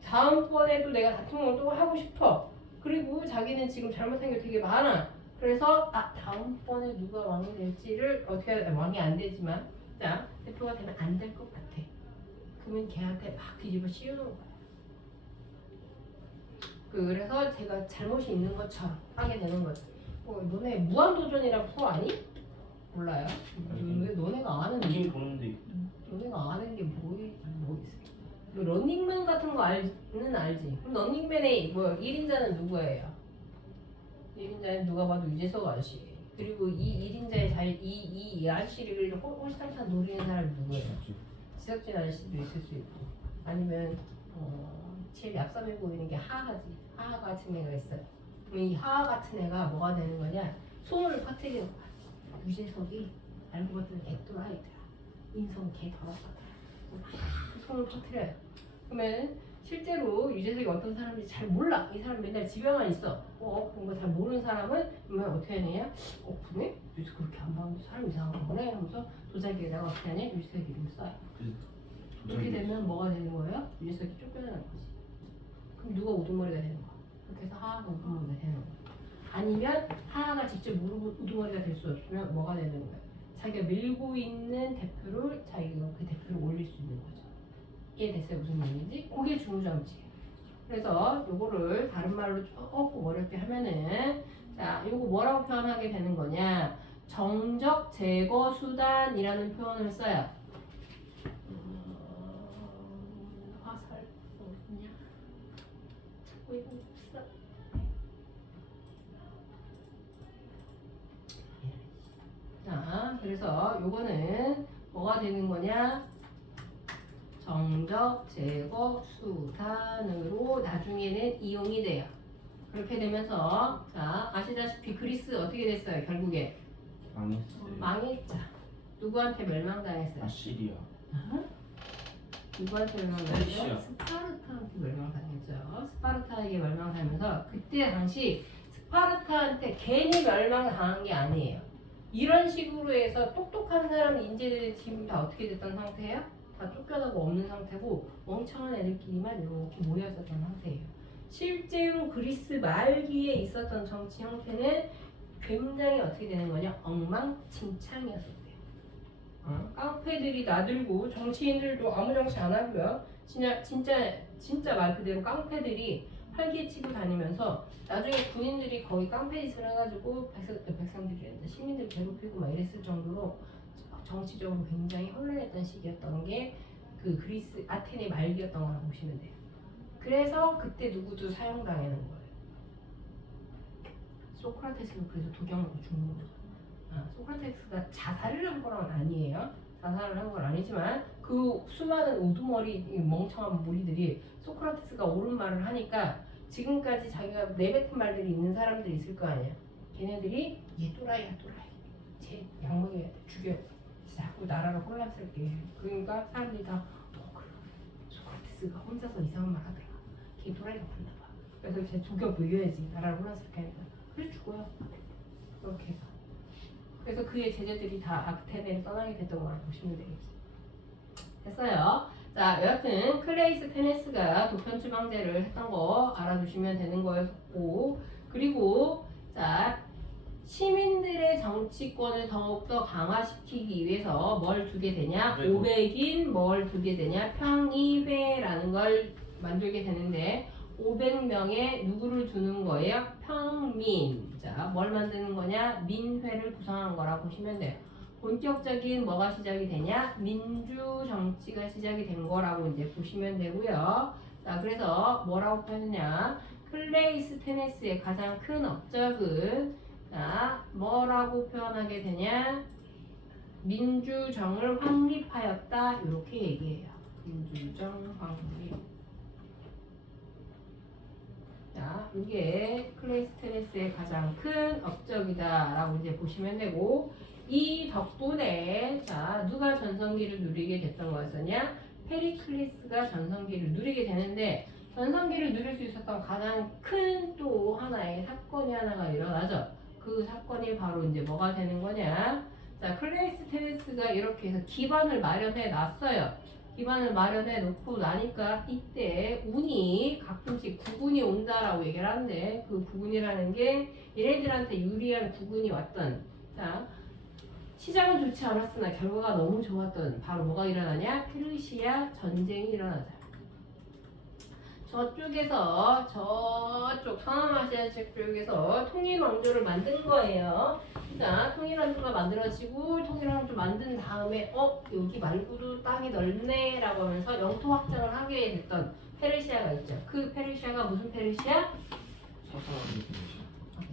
다음번에도 내가 대통령 또 하고 싶어. 그리고 자기는 지금 잘못한 게 되게 많아. 그래서 다음번에 누가 왕이 될지를 어떻게 해야 돼? 왕이 안 되지만 자, 대표가 되면 안 될 것 같아. 그러면 걔한테 막 뒤집어 씌우는 거야. 그래서 제가 잘못이 있는 것처럼 하게 되는 거죠. 너네 무한도전이라고 그거 아니? 몰라요? 왜 너네가 아는 게임 보는데 너네가 아는 게 뭐 있어? 런닝맨 같은 거 알는 알지? 그럼 런닝맨의 1인자는 누구예요? 1인자는 누가 봐도 유재석 아저씨. 그리고 이 1인자의 이 아저씨를 홀싹홀싹 노리는 사람이 누구예요? 지석진 아저씨도 있을 수 있고, 아니면 제일 앞서에 보이는 게 하하지. 하하 같은 애가 있어요. 그럼 이 하하 같은 애가 뭐가 되는 거냐? 소문을 퍼뜨리는 거야. 유재석이 알고 봤더니 개또라이더라. 인성 개 더럽다. 소문을 퍼뜨려요. 그러면 실제로 유재석이 어떤 사람인지 잘 몰라. 이 사람 맨날 집에만 있어. 그런 거 잘 모르는 사람은 그러면 어떻게 하느냐? 그래? 유재석 그렇게 안 봐도 사람 이상한 거네? 하면서 도자기에다가 어떻게 하냐? 유재석 이름을 써요. 이렇게 되면 뭐가 되는 거예요? 유재석이 쫓겨나는 거지. 그럼 누가 우두머리가 되는 거야? 그렇게 해서 하하가 우두머리가 되는 거야. 아니면 하하가 직접 우두머리가 될 수 없으면 뭐가 되는 거야? 자기가 밀고 있는 대표를 자기가 그 대표를 올릴 수 있는 거죠. 이해됐어요? 무슨 말인지? 그게 중정치예요. 그래서 요거를 다른 말로 조금 어렵게 하면은 자, 요거 뭐라고 표현하게 되는 거냐? 정적 제거 수단이라는 표현을 써요. 화살 어딨냐? 찾고 있는 거 없어. 자, 그래서 요거는 뭐가 되는 거냐? 정적 제거 수단으로 나중에는 이용이 돼요. 그렇게 되면서 자, 아시다시피 그리스 어떻게 됐어요? 결국에 망했어요. 망했죠. 누구한테 멸망당했어요? 아시리아. 누구한테 멸망당했어요? 페르시아. 스파르타한테 멸망당했죠. 스파르타에게 멸망당하면서 그때 당시 스파르타한테 괜히 멸망당한 게 아니에요. 이런 식으로 해서 똑똑한 사람 인재들이 지금 다 어떻게 됐던 상태예요? 다 쫓겨나고 없는 상태고 멍청한 애들끼리만 이렇게 모여있었던 상태예요. 실제로 그리스 말기에 있었던 정치 형태는 굉장히 어떻게 되는 거냐? 엉망진창이었었대요. 깡패들이 나들고 정치인들도 아무 정치 안 하고요. 진짜 말 그대로 깡패들이 활개치고 다니면서 나중에 군인들이 거의 깡패 짓을 해가지고 백성들이 시민들 괴롭히고 막 이랬을 정도로 정치적으로 굉장히 혼란했던 시기였던 게 그 그리스 아테네 말기였던 거라고 보시면 돼요. 그래서 그때 누구도 사형당하는 거예요. 소크라테스는 그래서 독약으로 죽는 거죠. 소크라테스가 자살을 한 건 아니에요. 자살을 한 건 아니지만 그 수많은 우두머리 멍청한 무리들이 소크라테스가 옳은 말을 하니까 지금까지 자기가 내뱉은 말들이 있는 사람들이 있을 거 아니에요. 걔네들이 얘 또라이야 또라이. 쟤 양먹여야 돼. 죽여야 돼. 자꾸 나라를 혼란스럽게 해. 그러니까 사람들이 다 그래. 소크라테스가 혼자서 이상한 말 하더라. 걔 또라이가 맞나 봐. 그래서 쟤 독약 먹여야지. 나라를 혼란스럽게 하니까. 그래서 죽어요. 그렇게 해서. 그래서 그의 제자들이 다 아테네를 떠나게 됐던 거라고 보시면 되겠지. 됐어요. 자, 여하튼 클레이스테네스가 도편추방제를 했던 거 알아두시면 되는 거였고, 그리고 자 시민들의 정치권을 더욱더 강화시키기 위해서 뭘 두게 되냐? 500인 뭘 두게 되냐? 평의회라는 걸 만들게 되는데 500명의 누구를 두는 거예요? 평민. 자, 뭘 만드는 거냐? 민회를 구성한 거라 보시면 돼요. 본격적인 뭐가 시작이 되냐? 민주 정치가 시작이 된 거라고 이제 보시면 되고요. 자, 그래서 뭐라고 표현하냐? 클레이스테네스의 가장 큰 업적은 자, 뭐라고 표현하게 되냐? 민주정을 확립하였다. 이렇게 얘기해요. 민주정 확립. 자, 이게 클레이스테네스의 가장 큰 업적이다라고 이제 보시면 되고, 이 덕분에 자 누가 전성기를 누리게 됐던 거였었냐? 페리클리스가 전성기를 누리게 되는데 전성기를 누릴 수 있었던 가장 큰 또 하나의 사건이 하나가 일어나죠. 그 사건이 바로 이제 뭐가 되는 거냐? 자, 클레이스테네스가 이렇게 해서 기반을 마련해 놨어요. 기반을 마련해 놓고 나니까 이때 운이 가끔씩 구군이 온다라고 얘기를 하는데 그 구군이라는 게 얘네들한테 유리한 구군이 왔던 자 시작은 좋지 않았으나 결과가 너무 좋았던 바로 뭐가 일어나냐? 페르시아 전쟁이 일어나자. 저쪽에서 저쪽 서남아시아 쪽에서 통일 왕조를 만든 거예요. 자, 통일 왕조가 만들어지고 통일 왕조 만든 다음에 여기 말고도 땅이 넓네라고 하면서 영토 확장을 하게 됐던 페르시아가 있죠. 그 페르시아가 무슨 페르시아?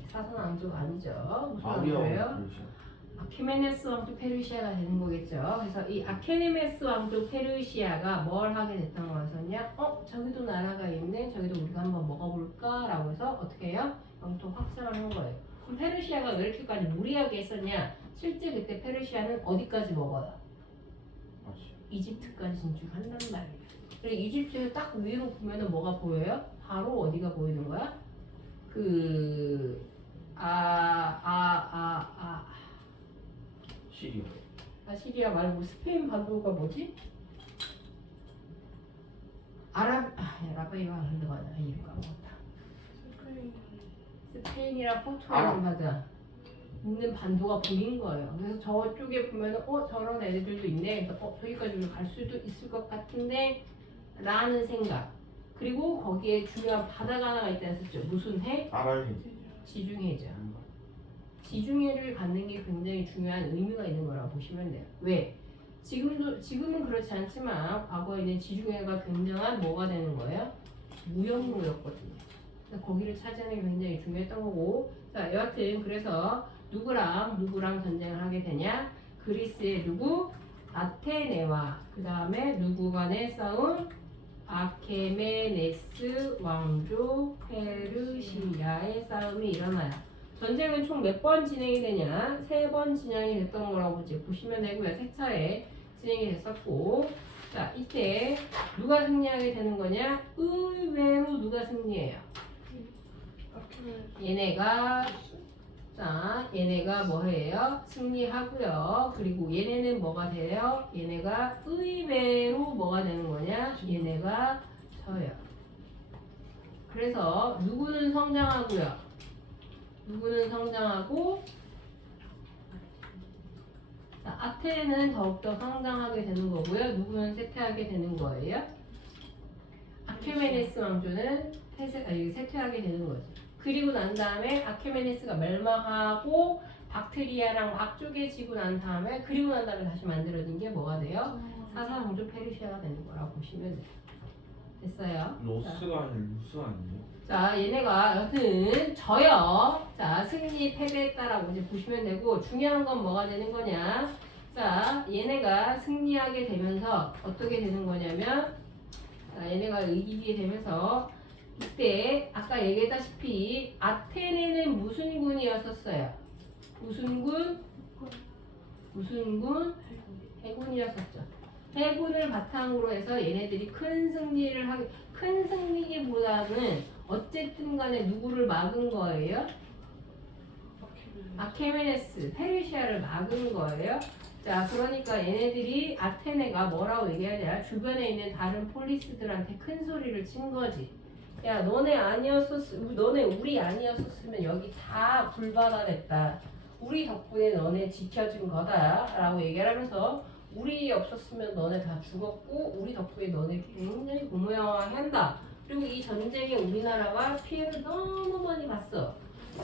사선 왕조가 아니죠. 무슨 왕조예요? 아케메네스 왕조 페르시아가 되는 거겠죠. 그래서 이 아케메네스 왕조 페르시아가 뭘 하게 됐던 거였었냐? 저기도 나라가 있네. 저기도 우리가 한번 먹어볼까? 라고 해서 어떻게 해요? 영토 확장을 한 거예요. 그럼 페르시아가 왜 이렇게까지 무리하게 했었냐? 실제 그때 페르시아는 어디까지 먹어요? 이집트까지 진출한단 말이에요. 그리고 이집트에서 딱 위로 보면은 뭐가 보여요? 바로 어디가 보이는 거야? 시리아. 시리아 말고 스페인 반도가 뭐지? 아라비아가 안 들어가나 이름 까먹었다. 스페인이랑 포르투갈 맞아. 있는 반도가 보인 거예요. 그래서 저쪽에 보면은 저런 애들도 있네. 그래서 저기까지 갈 수도 있을 것 같은데 라는 생각. 그리고 거기에 중요한 바다가 하나가 있다 했었죠. 무슨 해? 아랄해. 지중해죠. 지중해를 갖는 게 굉장히 중요한 의미가 있는 거라고 보시면 돼요. 왜? 지금은 그렇지 않지만 과거에는 지중해가 굉장한 뭐가 되는 거예요? 무역로였거든요. 그래서 거기를 차지하는 게 굉장히 중요했던 거고. 자, 여하튼 그래서 누구랑 전쟁을 하게 되냐? 그리스의 누구? 아테네와 그 다음에 누구 간의 싸움? 아케메네스 왕조 페르시아의 싸움이 일어나요. 전쟁은 총 몇 번 진행이 되냐? 3번 진행이 됐던 거라고 이제 보시면 되고요. 3차례 진행이 됐었고, 자 이때 누가 승리하게 되는 거냐? 의외로 누가 승리해요? 얘네가 뭐해요? 승리하고요. 그리고 얘네는 뭐가 돼요? 얘네가 의외로 뭐가 되는 거냐? 얘네가 져요. 그래서 누구는 성장하고요. 누구는 성장하고 자, 아테네는 더욱더 성장하게 되는 거고요. 누구는 쇠퇴하게 되는 거예요? 아케메네스 왕조는 쇠퇴하게 되는 거죠. 그리고 난 다음에 아케메네스가 멸망하고 박트리아랑 막 쪼개지고 난 다음에 다시 만들어진 게 뭐가 돼요? 사사왕조 페르시아가 되는 거라고 보시면 돼요. 됐어요? 로스가 아니라 루스 아니에요? 자, 얘네가 여튼 져요. 자, 승리 패배했다라고 이제 보시면 되고, 중요한 건 뭐가 되는 거냐? 자, 얘네가 승리하게 되면서 어떻게 되는 거냐면, 자, 얘네가 이기게 되면서 이때 아까 얘기했다시피 아테네는 무슨 군이었었어요? 무슨 군? 해군이었었죠. 해군을 바탕으로 해서 얘네들이 큰 승리기보다는 어쨌든 간에 누구를 막은 거예요? 아케메네스, 페르시아를 막은 거예요. 자, 그러니까 얘네들이 아테네가 뭐라고 얘기해야 되나? 주변에 있는 다른 폴리스들한테 큰 소리를 친 거지. 야, 너네 우리 아니었었으면 여기 다 불바다 됐다. 우리 덕분에 너네 지켜준 거다. 라고 얘기를 하면서 우리 없었으면 너네 다 죽었고 우리 덕분에 너네 굉장히 고무양하게 한다. 그리고 이 전쟁에 우리나라가 피해를 너무 많이 봤어.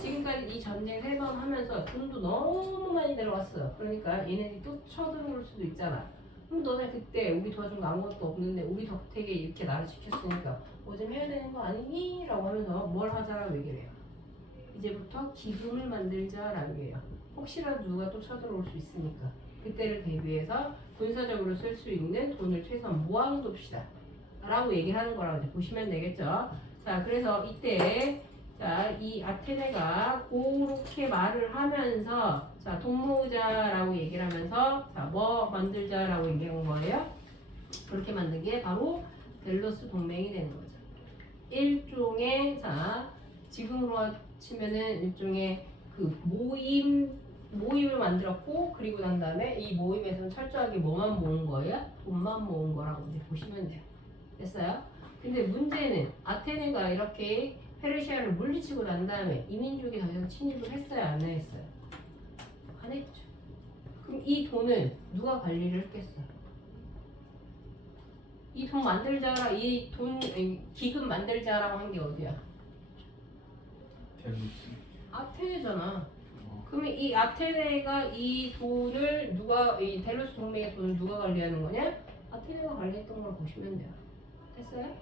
지금까지 이 전쟁 3번 하면서 돈도 너무 많이 들어왔어. 그러니까 얘네들이 또 쳐들어올 수도 있잖아. 그럼 너네 그때 우리 도와준 거 아무것도 없는데 우리 덕택에 이렇게 나를 지켰으니까 뭐 좀 해야 되는 거 아니니? 라고 하면서 뭘 하자라고 얘기를 해요. 이제부터 기금을 만들자라고 해요. 혹시라도 누가 또 쳐들어올 수 있으니까 그때를 대비해서 군사적으로 쓸 수 있는 돈을 최소한 모아놓읍시다 라고 얘기를 하는 거라고 이제 보시면 되겠죠. 자, 그래서 이때 자, 이 아테네가 그렇게 말을 하면서 자, 돈 모으자라고 얘기를 하면서 자, 뭐 만들자라고 얘기한 거예요? 그렇게 만든 게 바로 델로스 동맹이 되는 거죠. 일종의 자, 지금으로 치면은 일종의 그 모임을 만들었고 그리고 난 다음에 이 모임에서는 철저하게 뭐만 모은 거예요? 돈만 모은 거라고 이제 보시면 돼요. 됐어요? 근데 문제는 아테네가 이렇게 페르시아를 물리치고 난 다음에 이민족이 더 이상 침입을 했어요? 안 했어요? 안 했죠. 그럼 이 돈은 누가 관리를 했겠어요? 이 돈 만들자라 이 돈 기금 만들자라고 한 게 어디야? 델루스. 아테네잖아. 그러면 이 아테네가 이 돈을 누가 이 델로스 동맹의 돈을 누가 관리하는 거냐? 아테네가 관리했던 걸 보시면 돼요. 됐어요?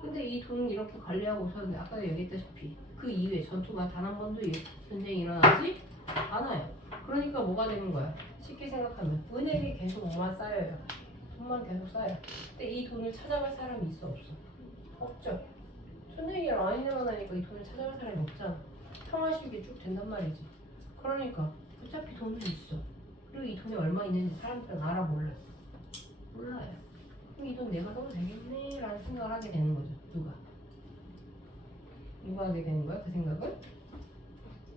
근데 이 돈을 이렇게 관리하고 있었는데 아까 얘기했다시피 그 이후에 전투가 단 한 번도 전쟁이 일어나지 않아요. 그러니까 뭐가 되는 거야? 쉽게 생각하면 은행에 계속 뭐만 쌓여요. 돈만 계속 쌓여. 근데 이 돈을 찾아갈 사람이 있어 없어? 없죠. 전쟁이 안 일어나니까 이 돈을 찾아갈 사람이 없잖아. 평화식이 쭉 된단 말이지. 그러니까 어차피 돈은 있어. 그리고 이 돈이 얼마 있는지 사람들은 알아 몰라? 몰라요. 그럼 이 돈 내가 써도 되겠네 라는 생각을 하게 되는 거죠. 누가 하게 되는 거야? 그 생각을?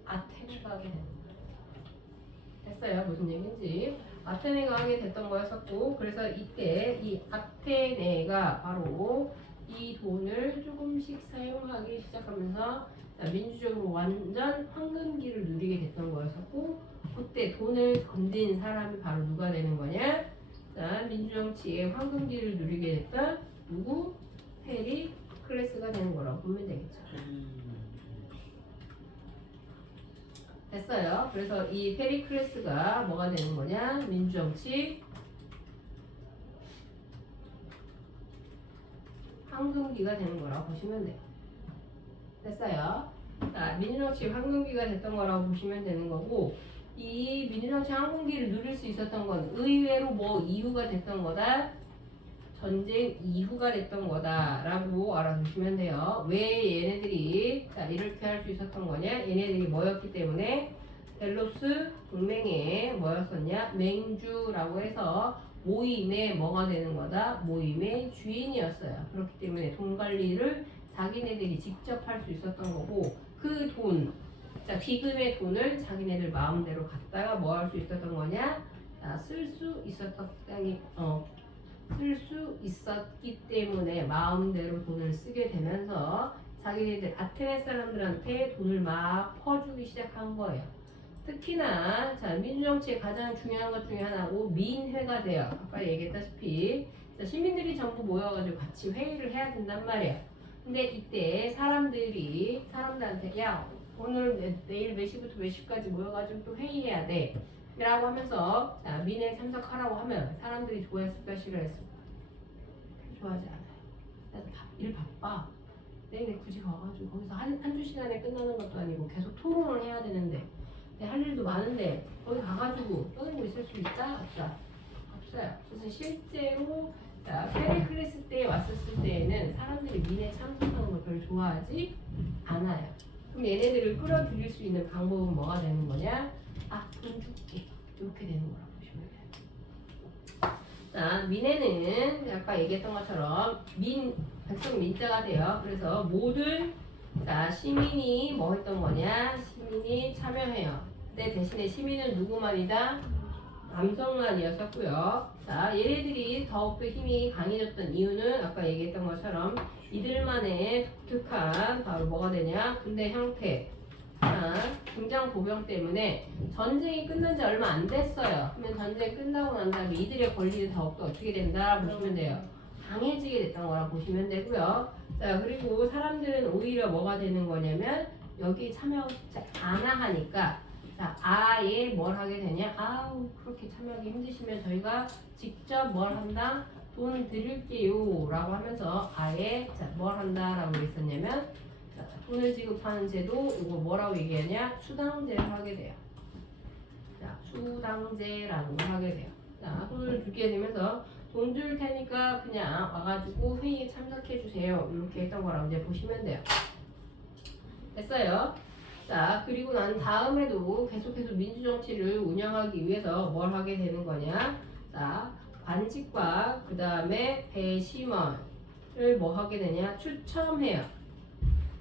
아테네가 하게 되는 거야. 됐어요? 무슨 얘기인지. 아테네가 하게 됐던 거였었고, 그래서 이때 이 아테네가 바로 이 돈을 조금씩 사용하기 시작하면서 민주적으로 완전 황금기를 누리게 됐던 거였었고, 그때 돈을 건진 사람이 바로 누가 되는 거냐? 자, 민주정치의 황금기를 누리게 됐던 누구? 페리클레스가 되는 거라고 보면 되겠죠. 됐어요. 그래서 이 페리클레스가 뭐가 되는 거냐? 민주정치 황금기가 되는 거라고 보시면 돼요. 됐어요. 자, 민주정치 황금기가 됐던 거라고 보시면 되는 거고, 이 민주정치 황금기를 누릴 수 있었던 건 의외로 뭐 이후가 됐던 거다? 전쟁 이후가 됐던 거다라고 알아두시면 돼요. 왜 얘네들이 자 이렇게 할 수 있었던 거냐? 얘네들이 뭐였기 때문에 델로스 동맹에 뭐였었냐? 맹주라고 해서 모임의 뭐가 되는 거다? 모임의 주인이었어요. 그렇기 때문에 돈 관리를 자기네들이 직접 할 수 있었던 거고, 그 돈, 자 기금의 돈을 자기네들 마음대로 갖다가 뭐 할 수 있었던 거냐? 자, 쓸 수 있었던 쓸 수 있었기 때문에 마음대로 돈을 쓰게 되면서 자기네들 아테네 사람들한테 돈을 막 퍼주기 시작한 거예요. 특히나 자 민주정치의 가장 중요한 것 중에 하나고 민회가 돼요. 아까 얘기했다시피 자, 시민들이 전부 모여가지고 같이 회의를 해야 된단 말이야. 근데 이때 사람들한테 야 오늘 내일 몇 시부터 몇 시까지 모여가지고 또 회의해야 돼 라고 하면서 자 민회에 참석하라고 하면 사람들이 좋아했을까 싫어했을까? 좋아하지 않아요. 나도 일 바빠. 내일 굳이 가가지고 거기서 한두 시간에 끝나는 것도 아니고 계속 토론을 해야 되는데 할 일도 많은데 거기 가가지고 떠들고 있을 수 있다? 없다? 없어요. 그래서 실제로 자 페리클레스 때 왔었을 때에는 사람들이 민회에 참석하는 걸 별로 좋아하지 않아요. 그럼 얘네들을 끌어들일 수 있는 방법은 뭐가 되는 거냐? 아, 돈 줄게. 이렇게 되는 거라고 보시면 돼요. 자, 민회는 아까 얘기했던 것처럼 백성 민자가 돼요. 그래서 모든 자 시민이 뭐 했던 거냐? 시민이 참여해요. 근데 대신에 시민은 누구만이다? 남성만이었었고요. 자, 얘네들이 더욱더 힘이 강해졌던 이유는 아까 얘기했던 것처럼 이들만의 독특한 바로 뭐가 되냐? 군대 형태. 중장 보병 때문에 전쟁이 끝난 지 얼마 안 됐어요. 그러면 전쟁 끝나고 난 다음에 이들의 권리는 더욱더 어떻게 된다 보시면 돼요. 강해지게 됐던 거라 보시면 되고요. 자 그리고 사람들은 오히려 뭐가 되는 거냐면 여기 참여하고 싶지 않아 하니까 자 아예 뭘 하게 되냐? 아우 그렇게 참여하기 힘드시면 저희가 직접 뭘 한다? 돈 드릴게요 라고 하면서 아예 자 뭘 한다라고 했었냐면 자, 돈을 지급하는 제도 이거 뭐라고 얘기하냐? 수당제를 하게 돼요. 자 수당제라고 하게 돼요. 자 돈을 주게 되면서 돈 줄 테니까 그냥 와가지고 회의에 참석해 주세요. 이렇게 했던 거라고 이제 보시면 돼요. 됐어요? 자 그리고 난 다음에도 계속해서 민주정치를 운영하기 위해서 뭘 하게 되는 거냐? 자 관직과 그 다음에 배심원을 뭐 하게 되냐? 추첨해요.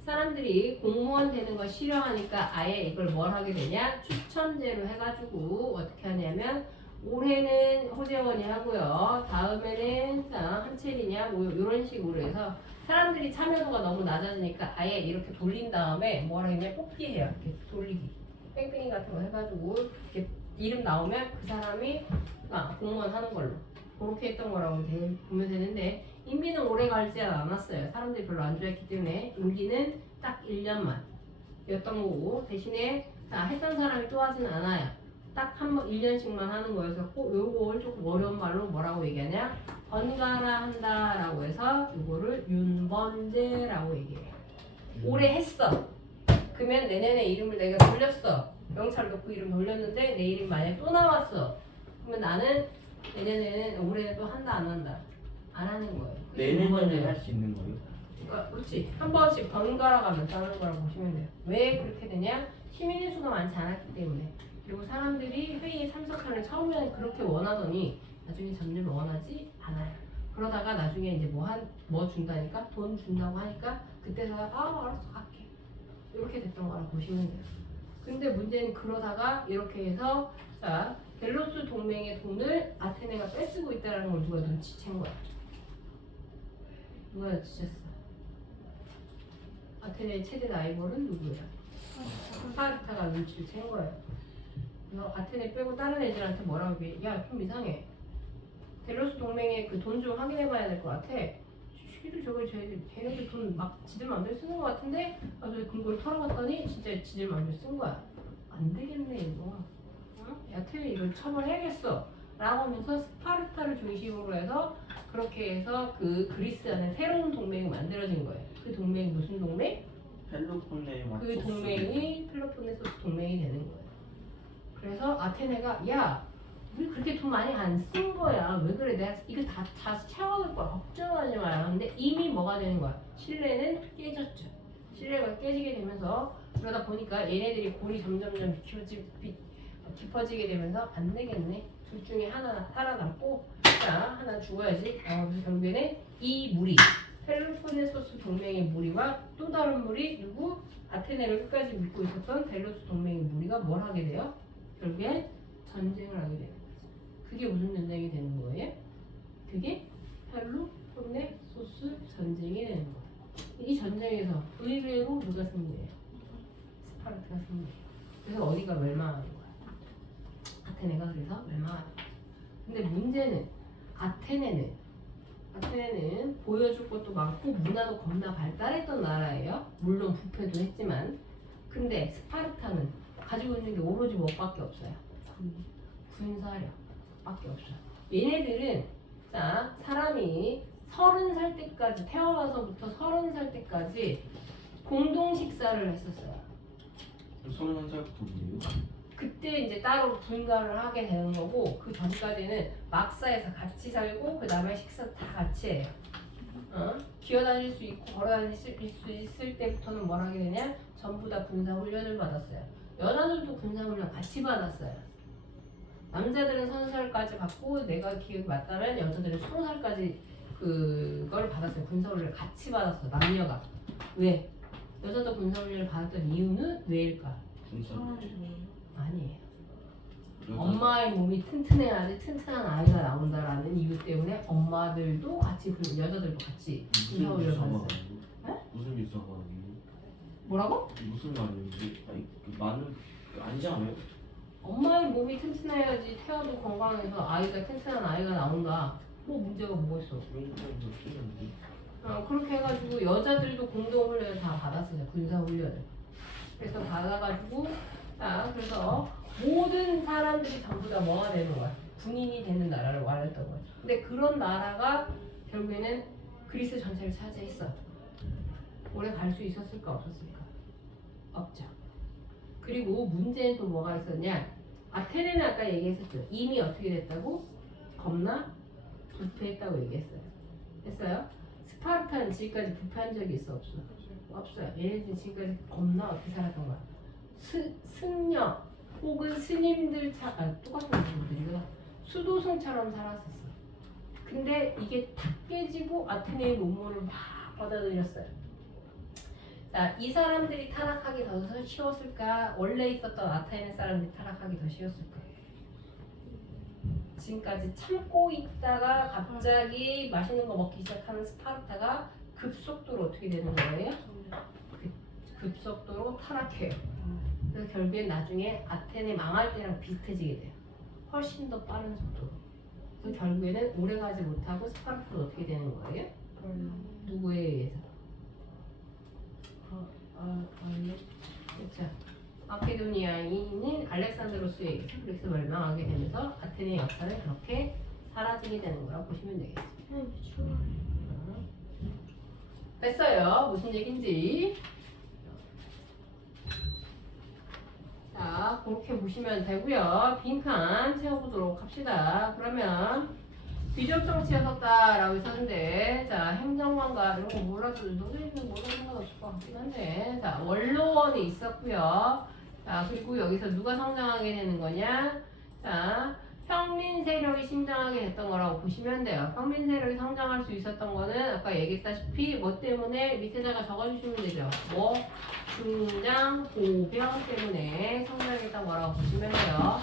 사람들이 공무원 되는 거 싫어하니까 아예 이걸 뭘 하게 되냐? 추첨제로 해가지고 어떻게 하냐면 올해는 호재원이 하고요. 다음에는 한채리냐 뭐 이런 식으로 해서 사람들이 참여도가 너무 낮아지니까 아예 이렇게 돌린 다음에 뭐라 했냐? 뽑기 해요. 이렇게 돌리기. 뺑뺑이 같은 거 해가지고 이렇게 이름 나오면 그 사람이 공무원 하는 걸로 그렇게 했던 거라고 보면 되는데 임기는 오래 갈지 않았어요. 사람들이 별로 안 좋아했기 때문에 임기는 딱 1년만 였던 거고 대신에 했던 사람이 또 하진 않아요. 딱 한 번 1년씩만 하는 거여서 꼭 요걸 조금 어려운 말로 뭐라고 얘기하냐? 번갈아 한다라고 해서 요거를 윤번제라고 얘기해요. 오래 했어. 그러면 내년에 이름을 내가 돌렸어. 명찰 넣고 이름 돌렸는데 내 이름 만약에 또 나왔어. 그러면 나는 내년에는 올해는 또 한다 안 한다? 안 하는 거예요. 내년에 할 수 있는 거예요? 그러니까 그렇지. 한 번씩 번갈아 가면서 하는 거라고 보시면 돼요. 왜 그렇게 되냐? 시민의 수가 많지 않았기 때문에. 그리고 사람들이 회의에 참석하는 처음에는 그렇게 원하더니 나중에 점점 원하지 않아요. 그러다가 나중에 이제 뭐 준다니까? 돈 준다고 하니까 그때서야 알았어 갈게. 이렇게 됐던 거라고 보시면 돼요. 근데 문제는 그러다가 이렇게 해서 자 델로스 동맹의 돈을 아테네가 뺏쓰고 있다는 걸 누가 눈치챈 거야. 누가 눈치챘어? 아테네의 최대 라이벌은 누구야? 스파르타가 눈치를 챈 거예요. 그래서 아테네 빼고 다른 애들한테 뭐라고 얘기해? 야 좀 이상해. 델로스 동맹의 그 돈 좀 확인해봐야 될 것 같아. 시기들 저거 걔네들 돈 막 지들 마음대로 쓰는 것 같은데 그래서 근거를 털어봤더니 진짜 지들 마음대로 쓴 거야. 안 되겠네 이거. 아테네 이걸 처벌해야겠어. 라고 하면서 스파르타를 중심으로 해서 그렇게 해서 그 그리스 안에 새로운 동맹이 만들어진 거예요. 그 동맹이 무슨 동맹? 펠로폰네 그 동맹이 펠로폰네소스 동맹이 되는 거예요. 그래서 아테네가 야 우리 그렇게 돈 많이 안 쓴 거야. 왜 그래? 내가 이거 다 채워줄 거야. 걱정하지 마라. 근데 이미 뭐가 되는 거야? 신뢰는 깨졌죠. 신뢰가 깨지게 되면서 그러다 보니까 얘네들이 골이 점점점 깊어지게 되면서 안 되겠네. 둘 중에 하나 살아남고 자 하나 죽어야지. 그래서 결국에는 이 무리 펠로폰네소스 동맹의 무리와 또 다른 무리 누구? 아테네를 끝까지 믿고 있었던 델로스 동맹의 무리가 뭘 하게 돼요? 결국엔 전쟁을 하게 되는 거죠. 그게 무슨 전쟁이 되는 거예요? 그게 펠로폰네소스 전쟁이 되는 거예요. 이 전쟁에서 의외로 누가 승리해요? 스파르타가 승리해요. 그래서 어디가 멸망하는 거야? 아테네가 그래서 멸망하는 거야. 근데 문제는 아테네는 보여줄 것도 많고 문화도 겁나 발달했던 나라예요. 물론 부패도 했지만 근데 스파르타는 가지고 있는 게 오로지 뭐밖에 없어요. 군사력밖에 없어요. 얘네들은 자 사람이 30살 때까지 태어나서부터 30살 때까지 공동 식사를 했었어요. 31살부터 뭐예요? 그때 이제 따로 분가를 하게 되는 거고 그 전까지는 막사에서 같이 살고 그 다음에 식사도 다 같이 해요. 기어다닐 수 있고 걸어다닐 수 있을 때부터는 뭘 하게 되냐? 전부 다 군사훈련을 받았어요. 여자들도 군사훈련 같이 받았어요. 남자들은 30살까지 받고 내가 기억이 맞다면 여자들은 20살까지 그걸 받았어요. 군사훈련을 같이 받았어. 남녀가. 왜? 여자도 군사훈련을 받았던 이유는 왜일까? 군사 아니에요. 엄마의 몸이 튼튼해야지 튼튼한 아이가 나온다라는 이유 때문에 엄마들도 같이 여자들도 같이 군사훈련을 받았어요. 무슨 기사가 뭐라고? 무슨 말인지 아니 많은 아니지 않아요? 엄마의 몸이 튼튼해야지 태아도 건강해서 아이가 튼튼한 아이가 나온다. 뭐 문제가 뭐겠어? 그렇게 해가지고 여자들도 공동훈련을 다 받았어요. 군사훈련을. 그래서 받아가지고 그래서 모든 사람들이 전부 다 뭐가 되는 거야? 군인이 되는 나라를 말했던 거죠. 근데 그런 나라가 결국에는 그리스 전체를 차지했어. 오래 갈 수 있었을까 없었을까? 없죠. 그리고 문제는 또 뭐가 있었냐? 아테네는 아까 얘기했었죠. 이미 어떻게 됐다고? 겁나 부패했다고 얘기했어요. 했어요? 스파르타는 지금까지 부패한 적이 있어 없어? 없어요. 얘네들은 지금까지 겁나 어떻게 살았던 거야? 승려 혹은 스님들 똑같은 분들이구나. 수도승처럼 살았었어. 근데 이게 다 깨지고 아테네의 논문을 막 받아들였어요. 자, 이 사람들이 타락하기 더 쉬웠을까? 원래 있었던 아테네 사람들이 타락하기 더 쉬웠을까? 지금까지 참고 있다가 갑자기 맛있는 거 먹기 시작하는 스파르타가 급속도로 어떻게 되는 거예요? 급속도로 타락해요. 그래서 결국엔 나중에 아테네 망할 때랑 비슷해지게 돼요. 훨씬 더 빠른 속도로. 그래서 결국에는 오래가지 못하고 스파르타가 어떻게 되는 거예요? 누구에 의해서? 알렉 그렇죠. 마케도니아인인 알렉산드로스에 의해서 그래서 멸망하게 되면서 아테네 역사는 그렇게 사라지게 되는 거라고 보시면 되겠죠. 뺐어요. 무슨 얘긴지. 자, 그렇게 보시면 되고요. 빈칸 채워보도록 합시다. 그러면 비접정치였었다라고 썼는데, 자, 행정관과 이런 거 몰라도 너희들은 몰라도 상관없을 것 같긴 한데, 자, 원로원이 있었고요. 자, 그리고 여기서 누가 성장하게 되는 거냐? 자, 평민 세력이 신장하게 됐던 거라고 보시면 돼요. 평민 세력이 성장할 수 있었던 거는 아까 얘기했다시피 뭐 때문에 밑에다가 적어주시면 되죠. 뭐 중장 보병 때문에 성장했던 거라고 보시면 돼요.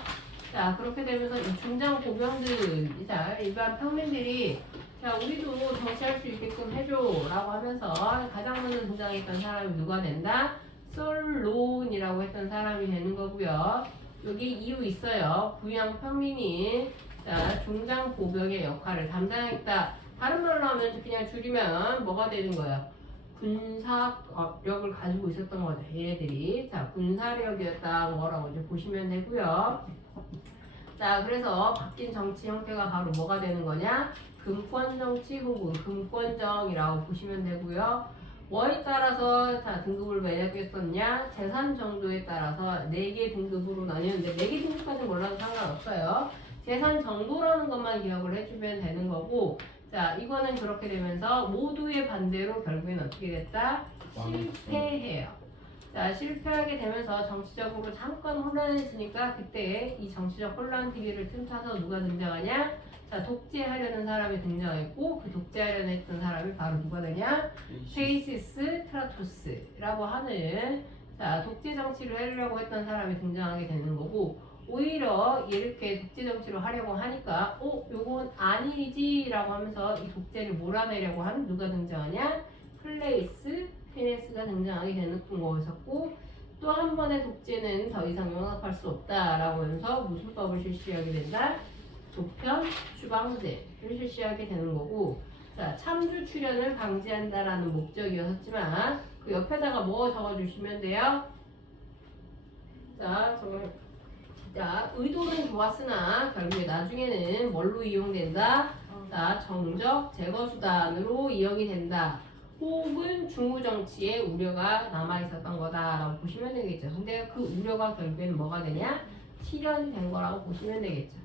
자, 그렇게 되면서 이 중장 보병들, 자, 일반 평민들이 자, 우리도 정치할 수 있게끔 해줘라고 하면서 가장 먼저 등장했던 사람이 누가 된다? 솔론이라고 했던 사람이 되는 거고요. 여기 이유 있어요. 부양 평민이 자, 중장 보병의 역할을 담당했다. 다른 말로 하면 그냥 줄이면 뭐가 되는 거예요? 군사력을 가지고 있었던 거죠. 얘네들이 자, 군사력이었다 거라고 이제 보시면 되고요. 자, 그래서 바뀐 정치 형태가 바로 뭐가 되는 거냐? 금권 정치 혹은 금권정이라고 보시면 되고요. 뭐에 따라서 자, 등급을 매겼었냐? 재산 정도에 따라서 4개 등급으로 나뉘었는데 4개 등급까지는 몰라도 상관없어요. 재산 정도라는 것만 기억을 해주면 되는 거고, 자, 이거는 그렇게 되면서 모두의 반대로 결국엔 어떻게 됐다? 실패해요. 자, 실패하게 되면서 정치적으로 잠깐 혼란해지니까 그때 이 정치적 혼란 시기를 틈타서 누가 등장하냐? 자, 독재하려는 사람이 등장했고 그 독재하려는 했던 사람이 바로 누가 되냐? 페이시스 트라토스라고 하는 자, 독재 정치를 하려고 했던 사람이 등장하게 되는 거고, 오히려 이렇게 독재 정치를 하려고 하니까 요건 아니지라고 하면서 이 독재를 몰아내려고 하는 누가 등장하냐? 클레이스 페네스가 등장하게 되는 거였었고, 또 한 번의 독재는 더 이상 용납할 수 없다라고 하면서 무슨 법을 실시하게 된다? 조편 추방제를 실시하게 되는 거고, 자, 참주 출연을 방지한다라는 목적이었지만 그 옆에다가 뭐 적어주시면 돼요? 자, 자, 의도는 좋았으나 결국에 나중에는 뭘로 이용된다? 자, 정적 제거수단으로 이용이 된다. 혹은 중후정치에 우려가 남아있었던 거다라고 보시면 되겠죠. 근데 그 우려가 결국에는 뭐가 되냐? 실현이 된 거라고 보시면 되겠죠.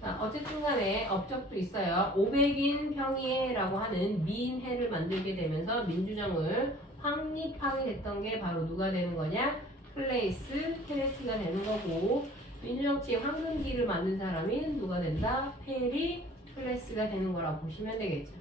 자, 어쨌든 간에 업적도 있어요. 500인 평의회라고 하는 미인회를 만들게 되면서 민주정을 확립하게 됐던 게 바로 누가 되는 거냐? 클레이스 테레스가 되는 거고, 민주정치의 황금기를 만든 사람이 누가 된다? 페리클레스가 되는 거라고 보시면 되겠죠.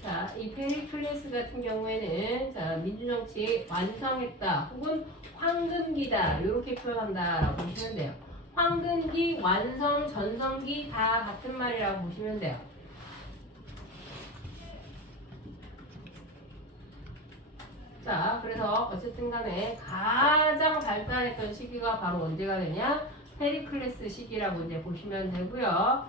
자, 이 페리클레스 같은 경우에는 자, 민주정치 완성했다 혹은 황금기다 이렇게 표현한다라고 보시면 돼요. 황금기, 완성, 전성기 다 같은 말이라고 보시면 돼요. 자, 그래서 어쨌든 간에 가장 발달했던 시기가 바로 언제가 되냐? 페리클레스 시기라고 이제 보시면 되고요.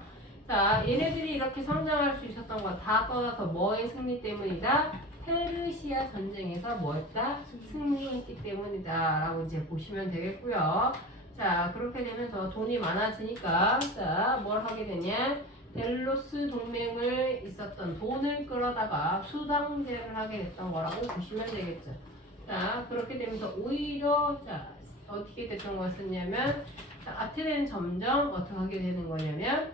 자, 얘네들이 이렇게 성장할 수 있었던 거 다 떠나서 뭐의 승리 때문이다? 페르시아 전쟁에서 뭐했다? 승리했기 때문이다 라고 이제 보시면 되겠고요. 자, 그렇게 되면서 돈이 많아지니까 자, 뭘 하게 되냐? 델로스 동맹을 있었던 돈을 끌어다가 수당제를 하게 됐던 거라고 보시면 되겠죠. 자, 그렇게 되면서 오히려 자, 어떻게 됐던 거였냐면 자, 아테네는 점점 어떻게 하게 되는 거냐면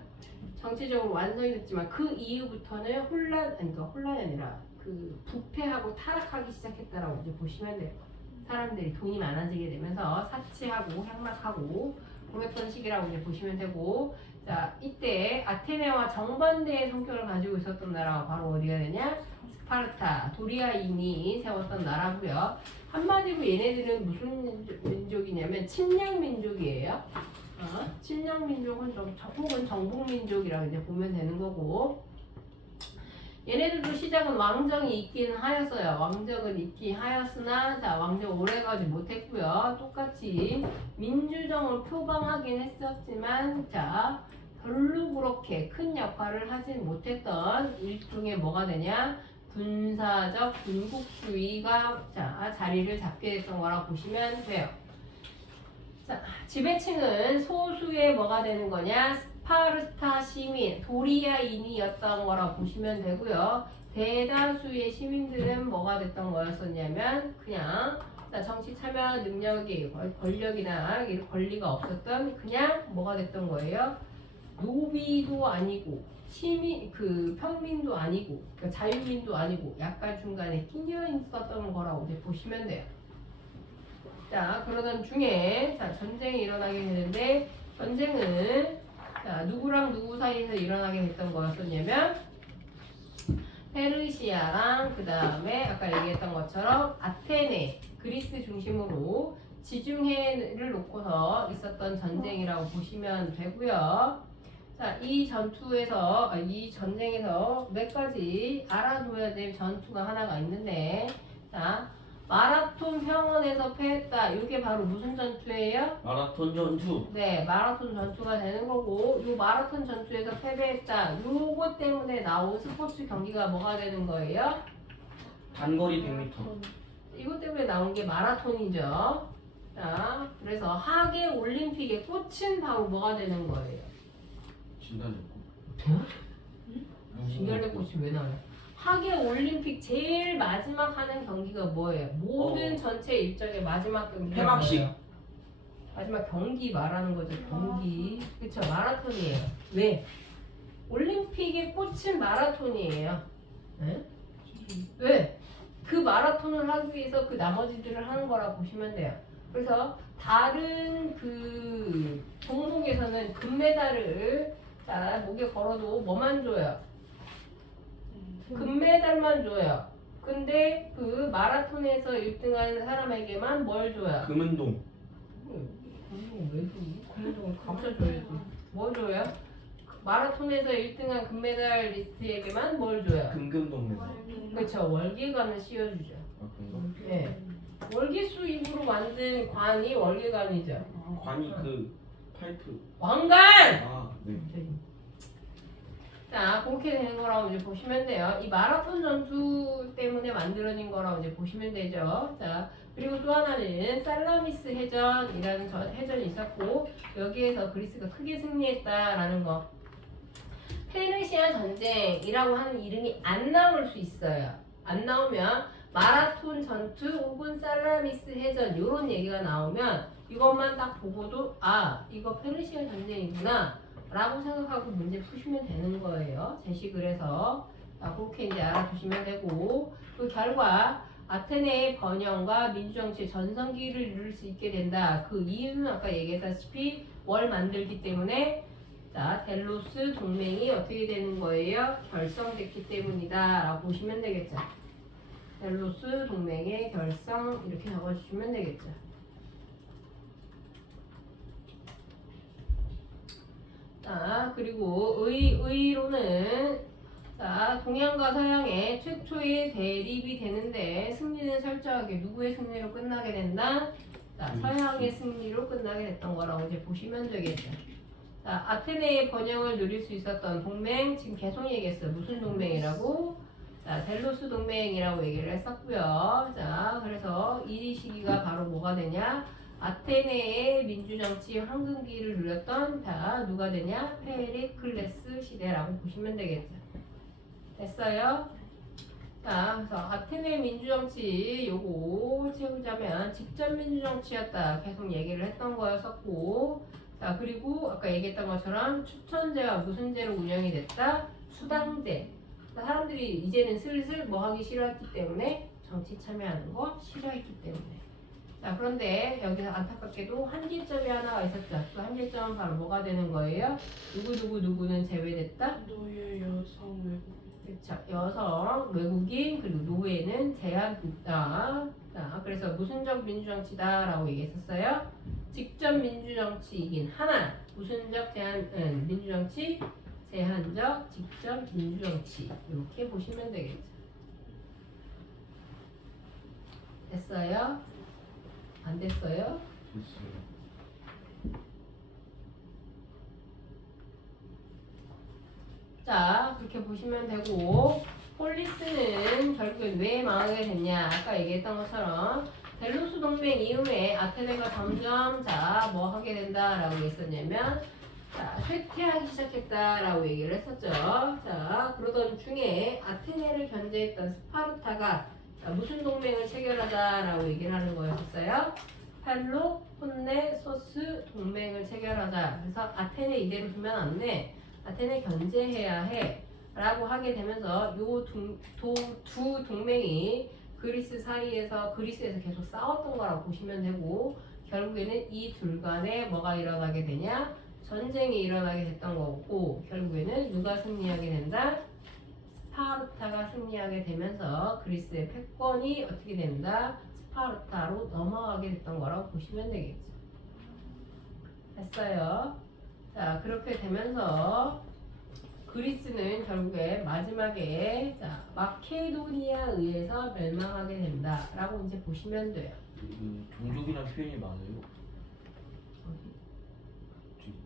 정치적으로 완성이 됐지만 그 이후부터는 혼란이 아니라 그 부패하고 타락하기 시작했다라고 이제 보시면 돼요. 사람들이 돈이 많아지게 되면서 사치하고 향락하고 그랬던 시기라고 이제 보시면 되고, 자, 이때 아테네와 정반대의 성격을 가지고 있었던 나라가 바로 어디가 되냐? 스파르타, 도리아인이 세웠던 나라고요. 한마디로 얘네들은 무슨 민족이냐면 침략 민족이에요. 침략 민족은 혹은 정복 민족이라고 이제 보면 되는 거고, 얘네들도 시작은 왕정이 있긴 하였어요. 왕정은 있긴 하였으나 자, 왕정 오래가지 못했고요. 똑같이 민주정을 표방하긴 했었지만 자, 별로 그렇게 큰 역할을 하진 못했던 일종의 뭐가 되냐? 군사적 군국주의가 자리를 잡게 됐던 거라 보시면 돼요. 자, 지배층은 소수의 뭐가 되는 거냐? 스파르타 시민, 도리아인이었던 거라 보시면 되고요. 대다수의 시민들은 뭐가 됐던 거였었냐면 그냥 정치 참여 능력이 권력이나 이런 권리가 없었던 그냥 뭐가 됐던 거예요? 노비도 아니고 시민 평민도 아니고 그러니까 자유민도 아니고 약간 중간에 끼어 있었던 거라고 이제 보시면 돼요. 자, 그러던 중에 전쟁이 일어나게 되는데 전쟁은 누구랑 누구 사이에서 일어나게 됐던 거였었냐면 페르시아랑 그 다음에 아까 얘기했던 것처럼 아테네 그리스 중심으로 지중해를 놓고서 있었던 전쟁이라고 보시면 되고요. 자, 이 전쟁에서 몇 가지 알아둬야 될 전투가 하나가 있는데, 자, 마라톤 평원에서 패했다. 이게 바로 무슨 전투예요? 마라톤 전투. 네, 마라톤 전투가 되는 거고, 이 마라톤 전투에서 패배했다. 요거 때문에 나온 스포츠 경기가 뭐가 되는 거예요? 단거리 100m. 이것 때문에 나온 게 마라톤이죠. 자, 그래서 하계 올림픽의 꽃은 바로 뭐가 되는 거예요? 진달래꽃. 진달래꽃이 왜 나와요? 하계 올림픽 제일 마지막 하는 경기가 뭐예요? 모든 전체 일정의 마지막 경기가 폐막식. 뭐예요? 마지막 경기 말하는 거죠. 경기. 그쵸? 마라톤이에요. 왜? 올림픽의 꽃은 마라톤이에요. 네? 왜? 그 마라톤을 하기 위해서 그 나머지들을 하는 거라 보시면 돼요. 그래서 다른 그 종목에서는 금메달을 목에 걸어도 뭐만 줘요? 금메달만 줘요. 근데 그 마라톤에서 1등한 사람에게만 뭘 줘요? 금은동. 왜 줘? 금은동을 감춰줘야지. 뭘 줘요? 마라톤에서 1등한 금메달리스트에게만 뭘 줘요? 금금동메달. 그렇죠. 월계관을 씌워주죠. 아, 그런가? 네. 월계수 입으로 만든 관이 월계관이죠. 관이 그 파이프. 왕관! 아, 네. 자, 그렇게 되는 거라고 이제 보시면 돼요. 이 마라톤 전투 때문에 만들어진 거라고 이제 보시면 되죠. 자, 그리고 또 하나는 살라미스 해전이라는 해전이 있었고, 여기에서 그리스가 크게 승리했다라는 거. 페르시아 전쟁이라고 하는 이름이 안 나올 수 있어요. 안 나오면 마라톤 전투 혹은 살라미스 해전 이런 얘기가 나오면 이것만 딱 보고도 이거 페르시아 전쟁이구나 라고 생각하고 문제 푸시면 되는 거예요. 제식을 해서 그렇게 이제 알아두시면 되고, 그 결과 아테네의 번영과 민주정치의 전성기를 이룰 수 있게 된다. 그 이유는 아까 얘기했다시피 월 만들기 때문에 델로스 동맹이 어떻게 되는 거예요? 결성됐기 때문이다 라고 보시면 되겠죠. 델로스 동맹의 결성 이렇게 적어주시면 되겠죠. 자, 그리고 의로는 동양과 서양의 최초의 대립이 되는데 승리는 철저하게 누구의 승리로 끝나게 된다? 서양의 승리로 끝나게 됐던 거라고 이제 보시면 되겠죠. 자, 아테네의 번영을 누릴 수 있었던 동맹 지금 계속 얘기했어요. 무슨 동맹이라고? 델로스 동맹이라고 얘기를 했었고요. 자, 그래서 이 시기가 바로 뭐가 되냐? 아테네의 민주정치 황금기를 누렸던 누가 되냐? 페리클레스 시대라고 보시면 되겠죠. 됐어요? 자, 그래서 아테네 민주정치 요거 채우자면 직접 민주정치였다. 계속 얘기를 했던 거였었고, 자, 그리고 아까 얘기했던 것처럼 추천제와 무슨 제로 운영이 됐다? 수당제. 사람들이 이제는 슬슬 뭐 하기 싫어했기 때문에 정치 참여하는 거 싫어했기 때문에. 자, 그런데 여기서 안타깝게도 한계점이 하나가 있었죠. 그 한계점은 바로 뭐가 되는 거예요? 누구는 제외됐다? 노예, 여성, 외국. 그렇죠. 여성, 외국인, 그리고 노예는 제한됐다. 자, 그래서 무슨적 민주정치다라고 얘기했었어요. 직접 민주정치이긴 하나, 무슨적 민주정치, 제한적, 직접 민주정치 이렇게 보시면 되겠죠. 됐어요? 안 됐어요? 됐어요. 자, 그렇게 보시면 되고 폴리스는 결국엔 왜 망하게 됐냐? 아까 얘기했던 것처럼 델로스 동맹 이후에 아테네가 점점 자, 뭐 하게 된다라고 했었냐면 자, 쇠퇴하기 시작했다라고 얘기를 했었죠. 자, 그러던 중에 아테네를 견제했던 스파르타가 자, 무슨 동맹을 체결하자라고 얘기를 하는 거였어요? 펠로폰네소스 동맹을 체결하자. 그래서 아테네 이대로 두면 안 돼. 아테네 견제해야 해. 라고 하게 되면서 두 동맹이 그리스에서 계속 싸웠던 거라고 보시면 되고 결국에는 이 둘 간에 뭐가 일어나게 되냐? 전쟁이 일어나게 됐던 거고 결국에는 누가 승리하게 된다? 스파르타가 승리하게 되면서 그리스의 패권이 어떻게 된다? 스파르타로 넘어가게 됐던 거라고 보시면 되겠죠. 됐어요. 자, 그렇게 되면서 그리스는 결국에 마지막에 자, 마케도니아에 의해서 멸망하게 된다라고 이제 보시면 돼요. 종족이란 표현이 맞아요?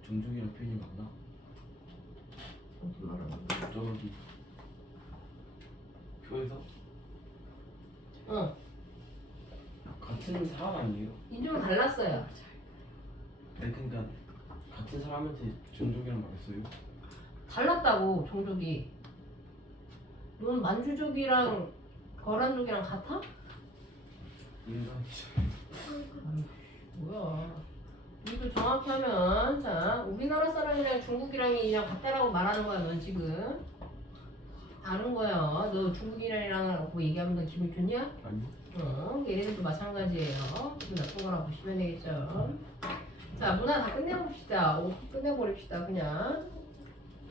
종족이란 표현이 맞나? 어디 말하는 거야? 저기 표에서 같은 사람 아니에요? 인종 달랐어요. 아니 그러니까 같은 사람한테 종족이란 말했어요? 달랐다고 종족이. 넌 만주족이랑 거란족이랑 같아? 인간이죠. 뭐야? 이거 정확히 하면 자 우리나라 사람이랑 중국이랑이 그냥 같다라고 말하는 거야. 넌 지금 다른 거야. 너 중국이랑이랑 얘기하면 너 기분 좋냐? 아니요. 얘네들도 마찬가지예요. 기분 나쁜 거라고 보시면 되겠죠. 자 문화 다 끝내봅시다. 끝내버립시다 그냥.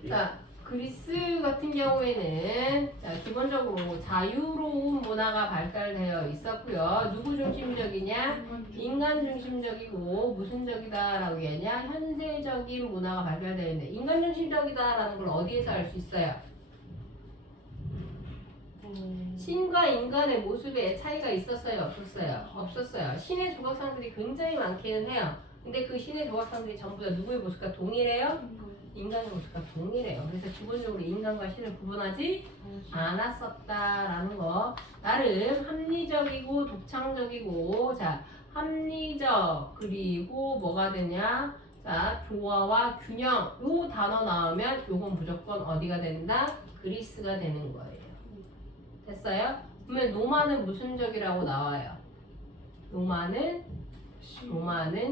자 그리스 같은 경우에는 자, 기본적으로 자유로운 문화가 발달되어 있었고요. 누구 중심적이냐? 인간 중심적이고 무슨 적이다라고 얘기하냐? 현세적인 문화가 발달되어 있는데 인간 중심적이다라는 걸 어디에서 알 수 있어요? 신과 인간의 모습에 차이가 있었어요? 없었어요? 없었어요. 신의 조각상들이 굉장히 많기는 해요. 근데 그 신의 조각상들이 전부 다 누구의 모습과 동일해요? 인간의 모습과 동일해요. 그래서 기본적으로 인간과 신을 구분하지 않았었다라는 거. 나름 합리적이고 독창적이고 자 합리적 그리고 뭐가 되냐? 자 조화와 균형 요 단어 나오면 요건 무조건 어디가 된다? 그리스가 되는 거예요. 됐어요? 그러면 로마는 무슨 적이라고 나와요? 로마는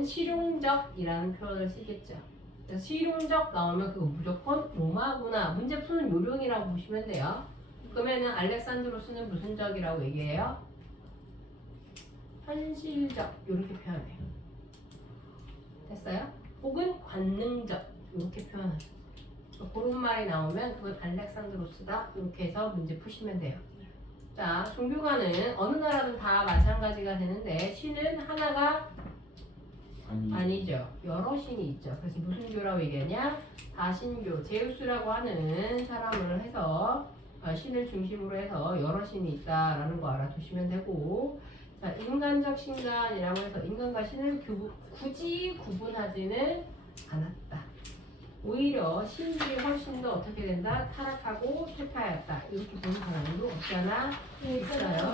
실용적이라는 표현을 쓰겠죠. 그래서 실용적 나오면 그거 무조건 로마구나. 문제 푸는 요령이라고 보시면 돼요. 그러면은 알렉산드로스는 무슨 적이라고 얘기해요? 현실적 이렇게 표현해요. 됐어요? 혹은 관능적 이렇게 표현하죠. 그런 말이 나오면 그건 알렉산드로스다 이렇게 해서 문제 푸시면 돼요. 자 종교관은 어느 나라든 다 마찬가지가 되는데 신은 하나가 아니죠. 여러 신이 있죠. 그래서 무슨 교라고 얘기하냐? 다신교, 제우스라고 하는 사람을 해서 신을 중심으로 해서 여러 신이 있다라는 거 알아두시면 되고 자 인간적 신간이라고 해서 인간과 신을 굳이 구분하지는 않았다. 오히려 신들이 훨씬 더 어떻게 된다? 타락하고 쇠퇴하였다. 이렇게 보는 사람도 없잖아. 있어요.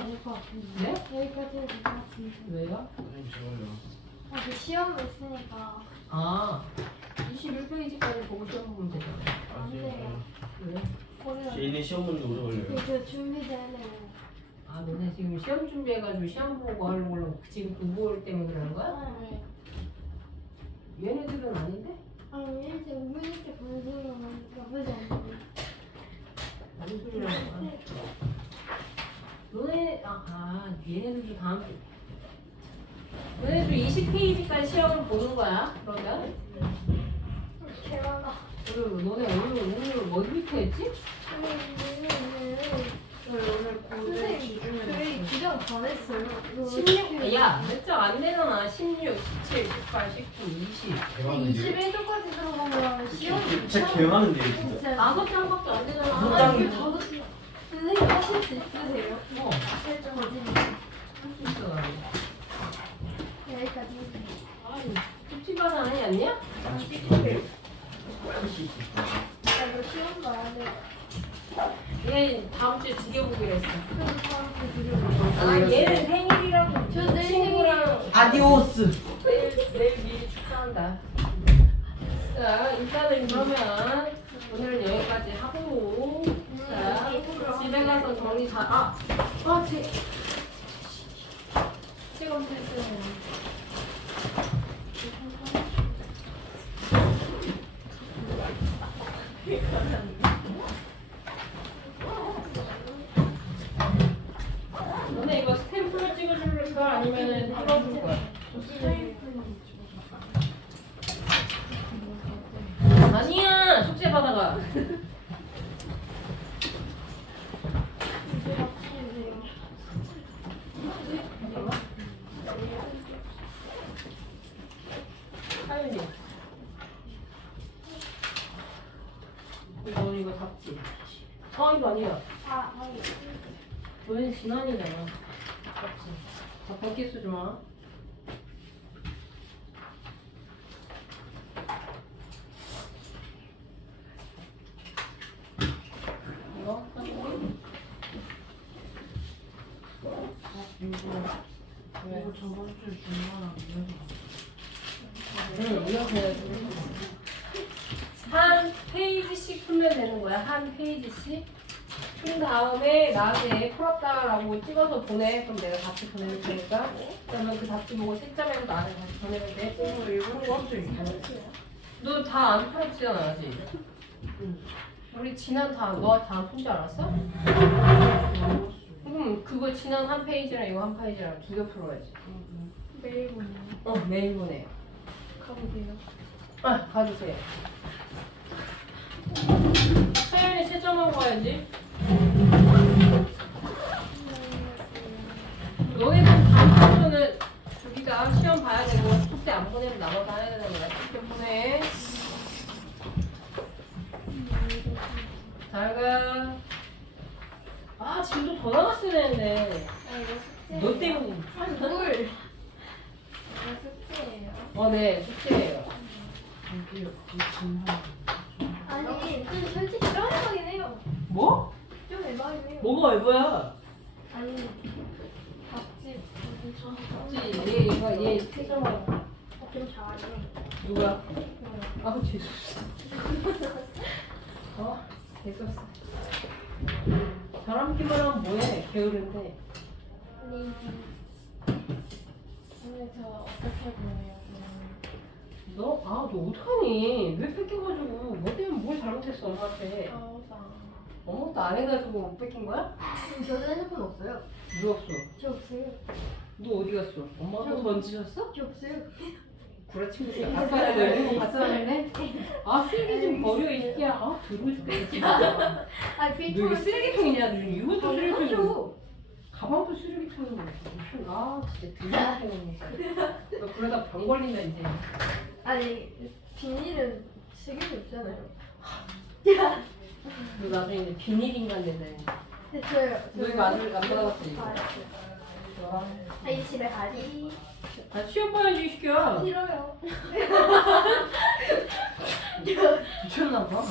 네? 여기까지는 될 것 같은데. 왜요? 선생님 저요. 그 시험을 있으니까. 아 21페이지까지 보고 시험 보면 되잖아. 안 돼요. 왜? 오늘 제인의 시험 문제 오래 걸려요. 그 준비되네요. 아 너네 지금 시험 준비해가지고 시험 보고 하려고 지금 공부 때문에 그러는 거야? 네. 얘네들은 아닌데? 아니 이제 우유니까 방송은 나쁘지 않아요. 무슨 소리라는 거야? 너네 얘네들도 다음 주 너네들 20페이지까지 시험을 보는 거야 그러면? 개만아. 너네 오늘 뭐부터 했지? 선생님 저희 기정 다 했어요. 16, 야, 몇 장 안 되잖아. 16, 17, 18, 19, 20. 근데 21조까지 들어가면 시험이 진짜 개많은데 진짜. 5장밖에 안 되잖아. 한 장. 이게 다섯 개. 선생님 하실 수 있으세요? 할수 있어. 여기까지. 아니, 찝찝하지 않니? 안 찝찝한데. 나 이거 시험 봐야 돼. 얘 다음 주에 2개 보기로 했어. 그래서 저한테 드리고. 아 얘는 생일이라고. 저 내일 친구랑 아디오스. 내일 미리 축하한다. 자 일단은 그러면 오늘은 여기까지 하고 자 집에 가서 정리 잘. 찍어 패스. 너네 이거 스탬프로 찍어줄 거야 아니면은 찍어줄 거야? 아니야 숙제 받아가. 하윤이 너는 이거 잡지? 이거 아니야. 너는 진환이잖아. 잡지. 자 번개 쓰지 마. 이거? 이거 저번 주에 준 거랑 응, 이렇게 해야지. 한 페이지씩 풀면 되는 거야. 한 페이지씩. 푼 다음에 나한테 풀었다라고 찍어서 보내. 그럼 내가 답지 보내줄 테니까. 그러면 그 답지 보고 채점해서 나한테 다시 보내면 돼. 이거 일부러 깜짝이 너 다 안 풀었잖아, 아직. 우리 지난 너 다 푼 줄 알았어? 그거 지난 한 페이지랑 이거 한 페이지랑 2개 풀어야지. 매일 보내요. 매일 보내. 가보세요. 가주세요. 서연이 채점하고 가야지. 너희들 다음 주는 우리가 시험 봐야 되고 숙제 안 보내면 나머지 안 해야 되는 거야. 숙제 보내. 잘 가. 짐도 더 나갔어야 되는데. 이거 숙제. 너 때문에. 뭘? 이거 숙제예요. 네, 숙제예요. 여기 진한 아니, 근데 솔직히 좀 해보긴 해요. 뭐? 좀 해보긴 해요. 뭐가 이거야? 아니, 밥집. 얘 채점하고. 좀 잘하죠. 누가? 재수없어. 재수없어. 바람기만 하면 뭐해? 게으른데. 아니, 오늘 저 어떻게 보내요? 너 어떡하니? 왜 뺏겨가지고? 뭐 때문에 뭘 잘못했어, 엄마한테? 아무것도 안 해가지고 못 뺏긴 거야? 저도 핸드폰 없어요. 왜 없어? 저 없어요. 너 어디 갔어? 엄마가 또 던지셨어? 저 없어요. 구라 친구야. 아빠가 너 이런 거 봤었는데? 쓰레기 좀 버려, 이 새끼야. 더러워 죽겠네, 진짜. 아, 너 이거 쓰레기통이냐? 너 이것도 쓰레기통이고. 하죠. 가방도 쓰레기통인 거야. 무슨 진짜 드러나는 거. 너 그러다 병 걸린다 이제. 아니, 비닐은 책임이 없잖아요. 너 나중에 이제 비닐 인간 되네. 근데 저요. 너 이거 안 받아봤지? 이 집에 가지. 취업 봐야지 이 새끼야. 싫어요. 미쳤나 봐.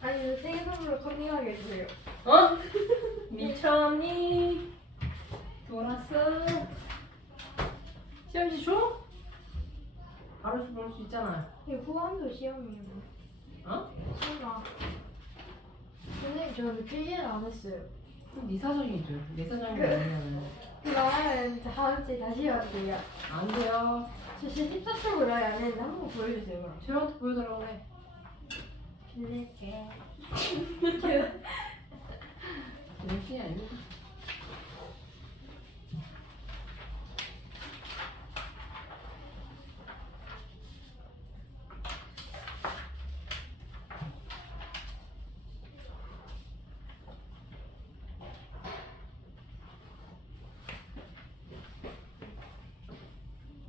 아니, 생일 선물로 컨닝하게 해주세요. 미쳤니? 돌았어. 시험지 줘? 바로 볼 수 있잖아. 이거 후반도 시험이에요. 설마. 선생님, 저는 필기는 안 했어요. 그럼 네 사정이죠. 내 사정이 아니면 그거는 다음 주에 다시 해야 돼요. 안 돼요. 저 진짜 14쪽으로 안 했는데 한 번 보여주세요, 그럼. 쟤한테 보여달라고 그래. 빌릴게. 정신이 아니야.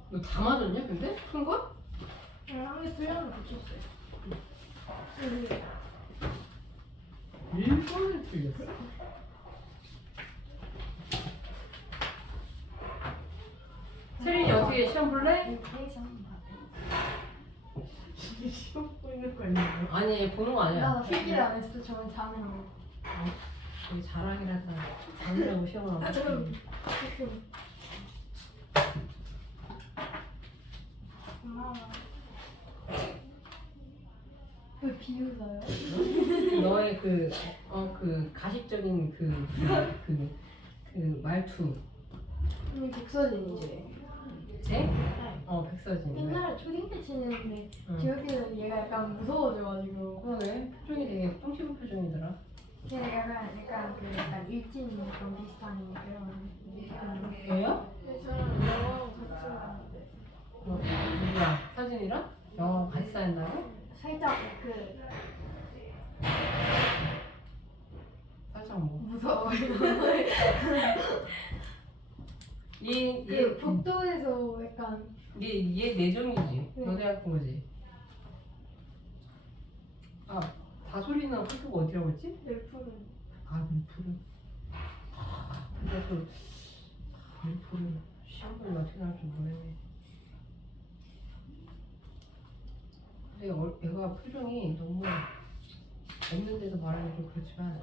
너 다 맞았냐 근데? 큰 거? 한개 풀려면 붙였어요. 일본에 틀렸어? 세린이 어떻게 시험 볼래? 시험 보고 있는 거야. 있는 거야? 아니 보는 거 아니야. 나 필기를 안 했어. 저는 자는 거. 되게 자랑이라서 자느라고 시험을 안 봤어. 지금. 고마워. 왜 비웃어요? 너의 그 가식적인 그 말투. 언니 백서진이지. 쟤? 백서진. 옛날에 초딩 때 지냈는데 응. 기억에는 얘가 약간 무서워져가지고 그러게 표정이 되게 똥씹은 표정이더라. 걔가 약간 일진 그런 비슷한 그런. 얘요? 근데 저랑 영화하고 같이 나왔는데 누구야? 서진이랑? 영화 같이 다닌다고? 살짝 그 살짝 뭐. 무서워요. 그 복도에서 약간 얘 내정이지. 네. 여대학교 거지. 아, 다솔이는 학교가 어디라고 했지? 넬프는 밀프를. 근데 그 밀프를 시험을 어떻게 나올지 모르겠네. 근데 얘가 표정이 너무 없는 데서 말하기 좀 그렇지만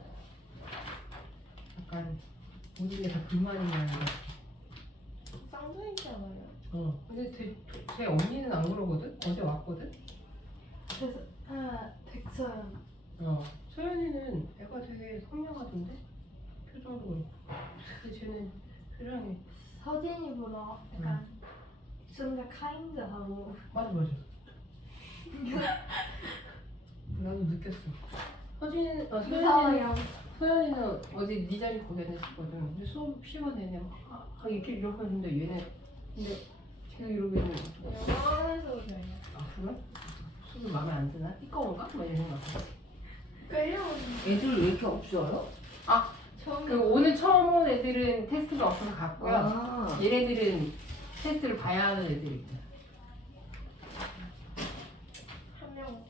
약간 모든 게 다 불만인 거야. 쌍둥이잖아요. 근데 제 언니는 안 그러거든? 어제 왔거든? 그래서 백서연. 소연이는 애가 되게 선명하던데? 표정도 그렇고. 근데 쟤는 표정이. 서진이보다 약간 좀 더 카인드하고. 맞아. 나도 느꼈어. 무서워요. 소연이는 어제 네 자리 거기 앉았거든. 근데 수업 시간 내내 막 이렇게 하는데 얘는 근데 계속 이러고 있는 거. 영화관에서 그래요. 아 그래? 수업이 마음에 안 드나? 띠꺼운가? 막 이런 생각. 끌려오는. 애들 왜 이렇게 없어요? 처음. 그 오늘 처음 온 애들은 테스트가 없어서 갔고요. 아. 얘네들은 테스트를 봐야 하는 애들이 있대. 한 명.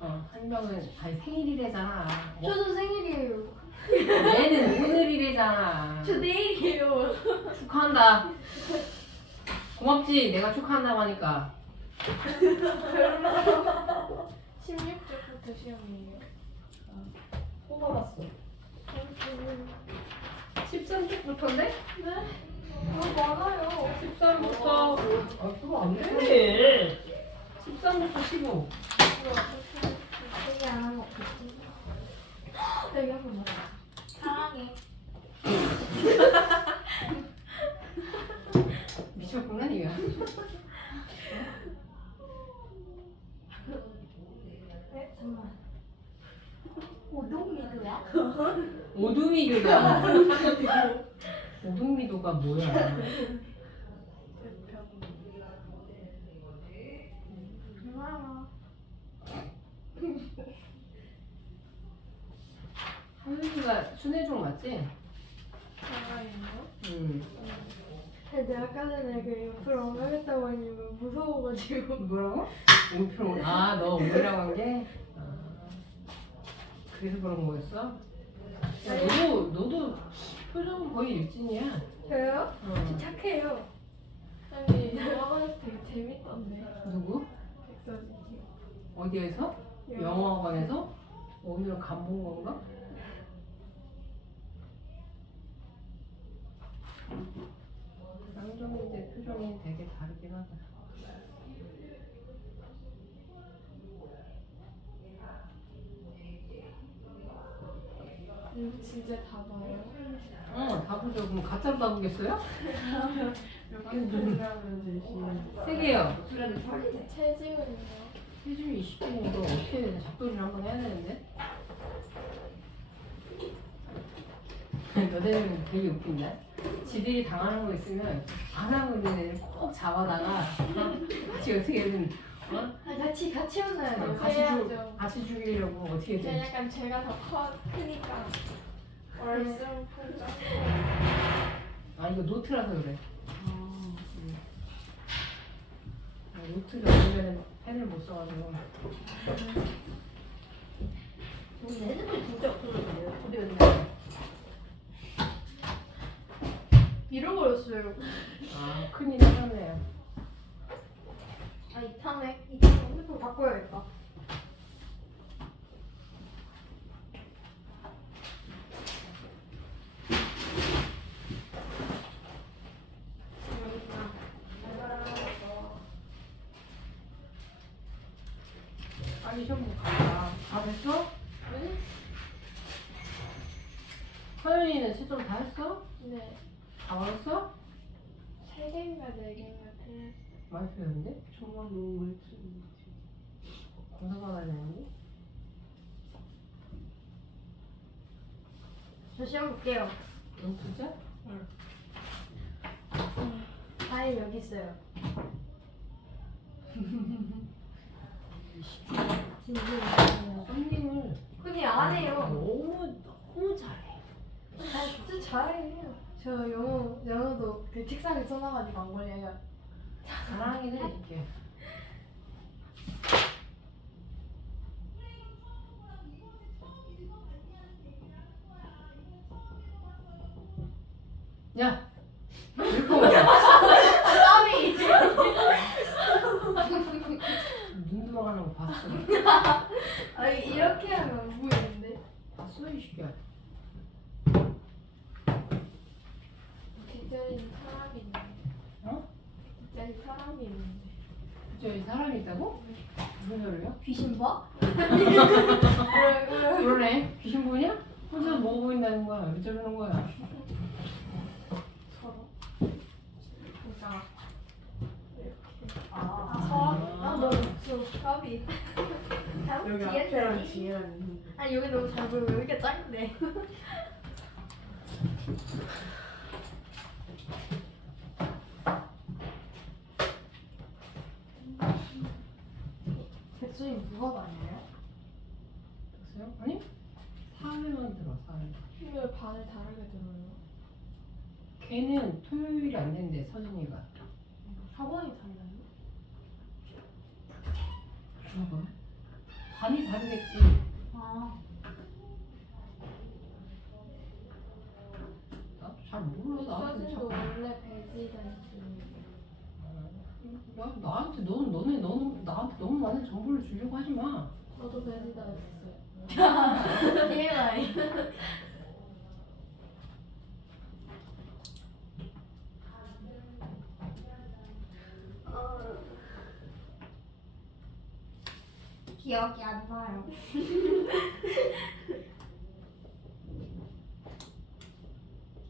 한 명은 생일이래잖아. 저도 생일이에요. 얘는 오늘이래잖아. 저 내일이에요. 축하한다. 고맙지. 내가 축하한다고 하니까. 16주부터 시험이에요. 호 받았어. 13쪽부터인데? 네? 너무 많아요. 13부터 그거 안 돼. 13부터 15. 되게 안 하는 거 없겠지? 되게 한번 먹어. 사랑해. 미쳤구나 니가. 네? 잠깐만. 오동미도야? 오두미교다. 오두미도가 뭐야? 고마워. 하윤이가 순회중 맞지? 사랑해요. 응. 근데 아까 전에 그 옆으로 옮겨겠다고 하니까 무서워가지고. 뭐라고? 오표. 너 오이라고 한 게? 그래서 그런 거였어? 야, 너도 표정 거의 일진이야. 저요? 어. 착해요. 아니 영화관에서 되게 재밌던데. 누구? 백서진. 어디에서? 영화관에서? 오늘은 간 본 건가? 쌍둥이들 표정이 되게 다르긴 하다. 이거 진짜 다 봐요? 다 보죠. 그럼 가짜로 다 보겠어요? 몇개 준비하면 되지. 3개요. 체지은이요? 해주면 20개는 이거 어떻게 해야 돼? 잡돌이를 한번 해야 되는데? 너네는 되게 웃긴다. 지들이 당하는 거 있으면 안 하고 있는 애를 꼭 잡아다가 같이 어떻게 해든 같이 혼나야죠. 같이 해야죠. 같이 죽이려고 어떻게 그냥 해든 약간 제가 더 크니까 월성 풀자. 이거 노트라서 그래. 노트가 없으면 펜을 못 써가지고. 얘네들 진짜 없어졌네요. 어디 갔냐? 잃어버렸어요. 큰일 나네요. 이탄에 핸드폰 바꿔야겠다. 빨리 시험 보고 가자. 다 됐어? 네? 서연이는 채점 다 했어? 네. 다 왔어? 3개인가 4개인가 틀렸어요. 많이 틀렸는데? 저만 너무 많이 틀린 검사 받아야 되는데? 저 시험 볼게요. 응, 진짜? 다임 여기 있어요. 진심이에요. 썸닝을 근데 안 해요. 너무 잘해. 아 진짜 잘해요. 저 영어도 그 책상에 써놔가지고 안 걸려요. 자랑하긴 해, 이렇게. 야! 이렇게 먹어. 까비. 눈 들어가는 거 봤어. 아니 이렇게 하면 안 보이는데. 봤어, 이 새끼야. 뒷자리는 사람이 있는데. 어? 뒷자리 사람이 있는데. 저기 사람이 있다고? 무슨 소리야? 귀신 봐? 그러네. 귀신 보냐? 혼자 먹어 보인다는 거야. 왜 저러는 거야? 서로. 그러니까 아너 저 까비. 여기 뒤에 앞에랑 자리? 뒤에랑 있는데 아니 여기 너무 잘 보여. 여기가 작은데. 백수님 무거워 아니에요? 됐어요? 아니? 4회만 들어, 4회. 왜 반을 다르게 들어요? 걔는 토요일이 안 된대, 서진이가. 4번이 달라요? 뭐가? 반이 다르겠지. 아 나도 잘 몰라. 나한테 서진도 자꾸. 원래 배지단지. 너는 나한테 너무 많은 정보를 주려고 하지 마. 저도 배지단했어요. TMI. 기억이 안 나요.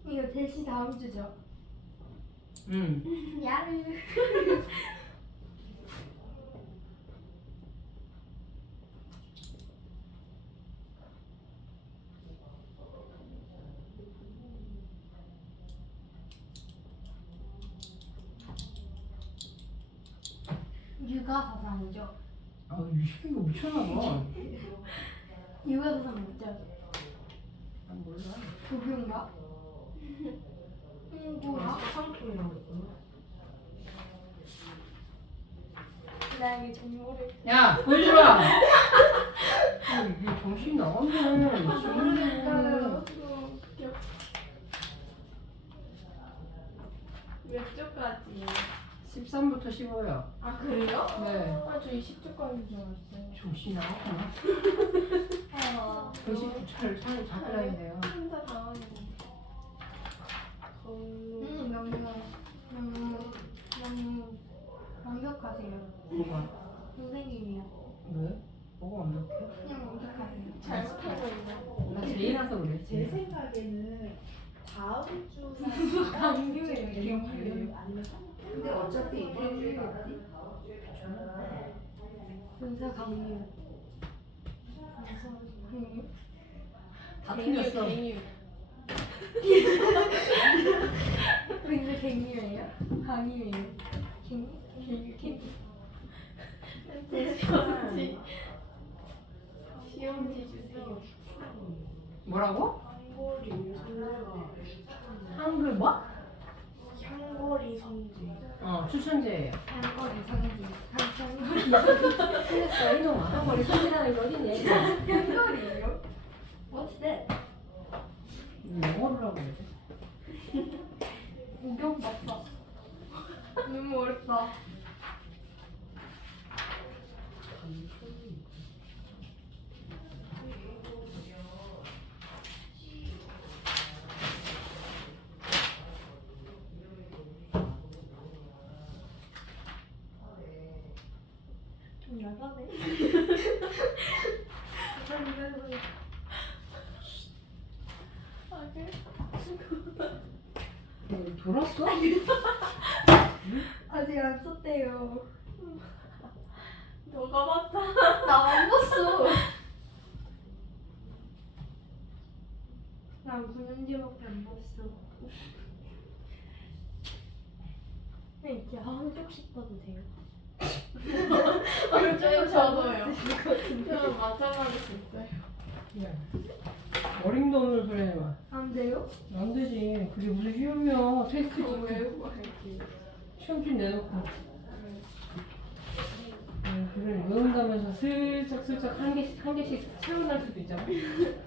이거 대시 다음 주죠? 응. 야르. 육아사상이죠. 아, 이 새끼가 미쳤나봐. 육아사상 맞죠? 난 몰라. 조교인가? 뭐야? 상통이라고 했구나 나 이게 정보를 야, 보여줘봐. 이게 정신 나갔네. 지금. 몇 조까지? 13부터 15요. 아 그래요? 네. 아 저 20조까지인 줄 알았어요. 정신 나갔구나. 아 정신 차를 잡으려야 돼요. 혼자 당하겠네. 너무 완벽하세요. 뭐가? 선생님이요. 왜? 뭐가 완벽해? 그냥 완벽하세요. 잘 못하고 있나? 나 제이라서 그래. 제 생각에는 다음 주나 강규예요. 대경 관련 아니면 근데 어차피 강규였지? 분사 강규. 강규? 다 틀렸어. 근데 갱유예요? 강유예요? 갱유? 시험지 주세요. 뭐라고? 향거리 선재가 한글 뭐? 향거리 선재 추천제예요. 한거리 상지. 한거리. 틀렸어, 이놈아. 한거리 선지라는 게 어딨니? 한거리예요? What's that? 영어를 하고 그래. 우경 박사. 너무 어렵다. 좀 야하네. 썼어? 아직 안 썼대요. 너가 봤잖아. 나 안 봤어. 난 9년제밖에 안 봤어. 네, 이제 한 쪽씩 봐도 돼요. 저도요. 저는 마찬가지 있어요. 야, 어림도 없는 소리 하지 마. 안 돼요? 안 되지. 그게 무슨 시험이야. 테스트 왜 지금 이렇게 시험지 내놓고. 그래 외운다면서 슬쩍슬쩍 한 개씩 채워날 수도 있잖아.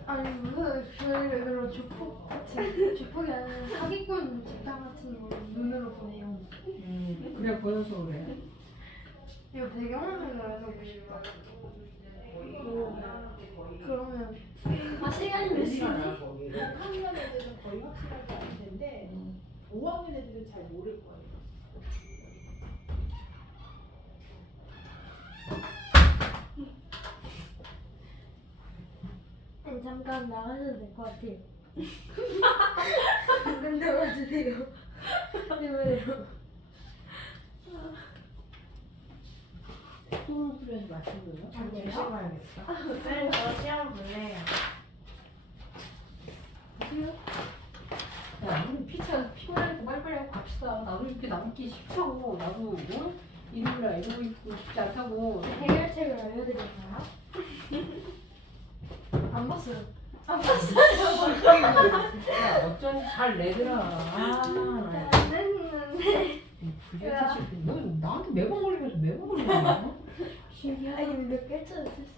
아니 무슨 저희가 그런 주폭이 아니라 사기꾼 직장 같은 거 눈으로 보내요. 그래 보여서 그래. 이거 배경화면으로 해놓고 싶다. 그러면 시간이 몇 시지? 6학년 애들은 거의 확실하게 알 텐데 5학년 애들은 잘 모를 거예요. 아니 잠깐 나가셔도 될 것 같아요. 잠깐 나가주세요. 왜요? 소금 뿌려서 마시고요. 아니에요? 드셔봐야겠다. 쌤, 저 시험 볼래요. 야, 우리 피곤하니까 빨리빨리 하고 갑시다. 나도 이렇게 남기 싫다고. 나도 일요일날 이러고 있고 싶지 않다고. 해결책을 알려드릴까요? 안 봤어요. 안 봤어요. 야, 어쩐지 잘 내더라. 안 됐는데. 그게 사실 너 나한테 매번 걸리면서 매번 걸리는 거야? 신기하다. 아니 몇 개쯤 쓸수 있어.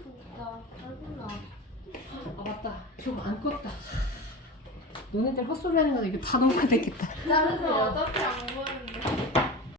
진짜 짜증나. 아 맞다. 저거 안 껐다. 너네들 헛소리 하는 거다. 이거 다 녹화됐겠다. 짜증나. 어차피 안 보는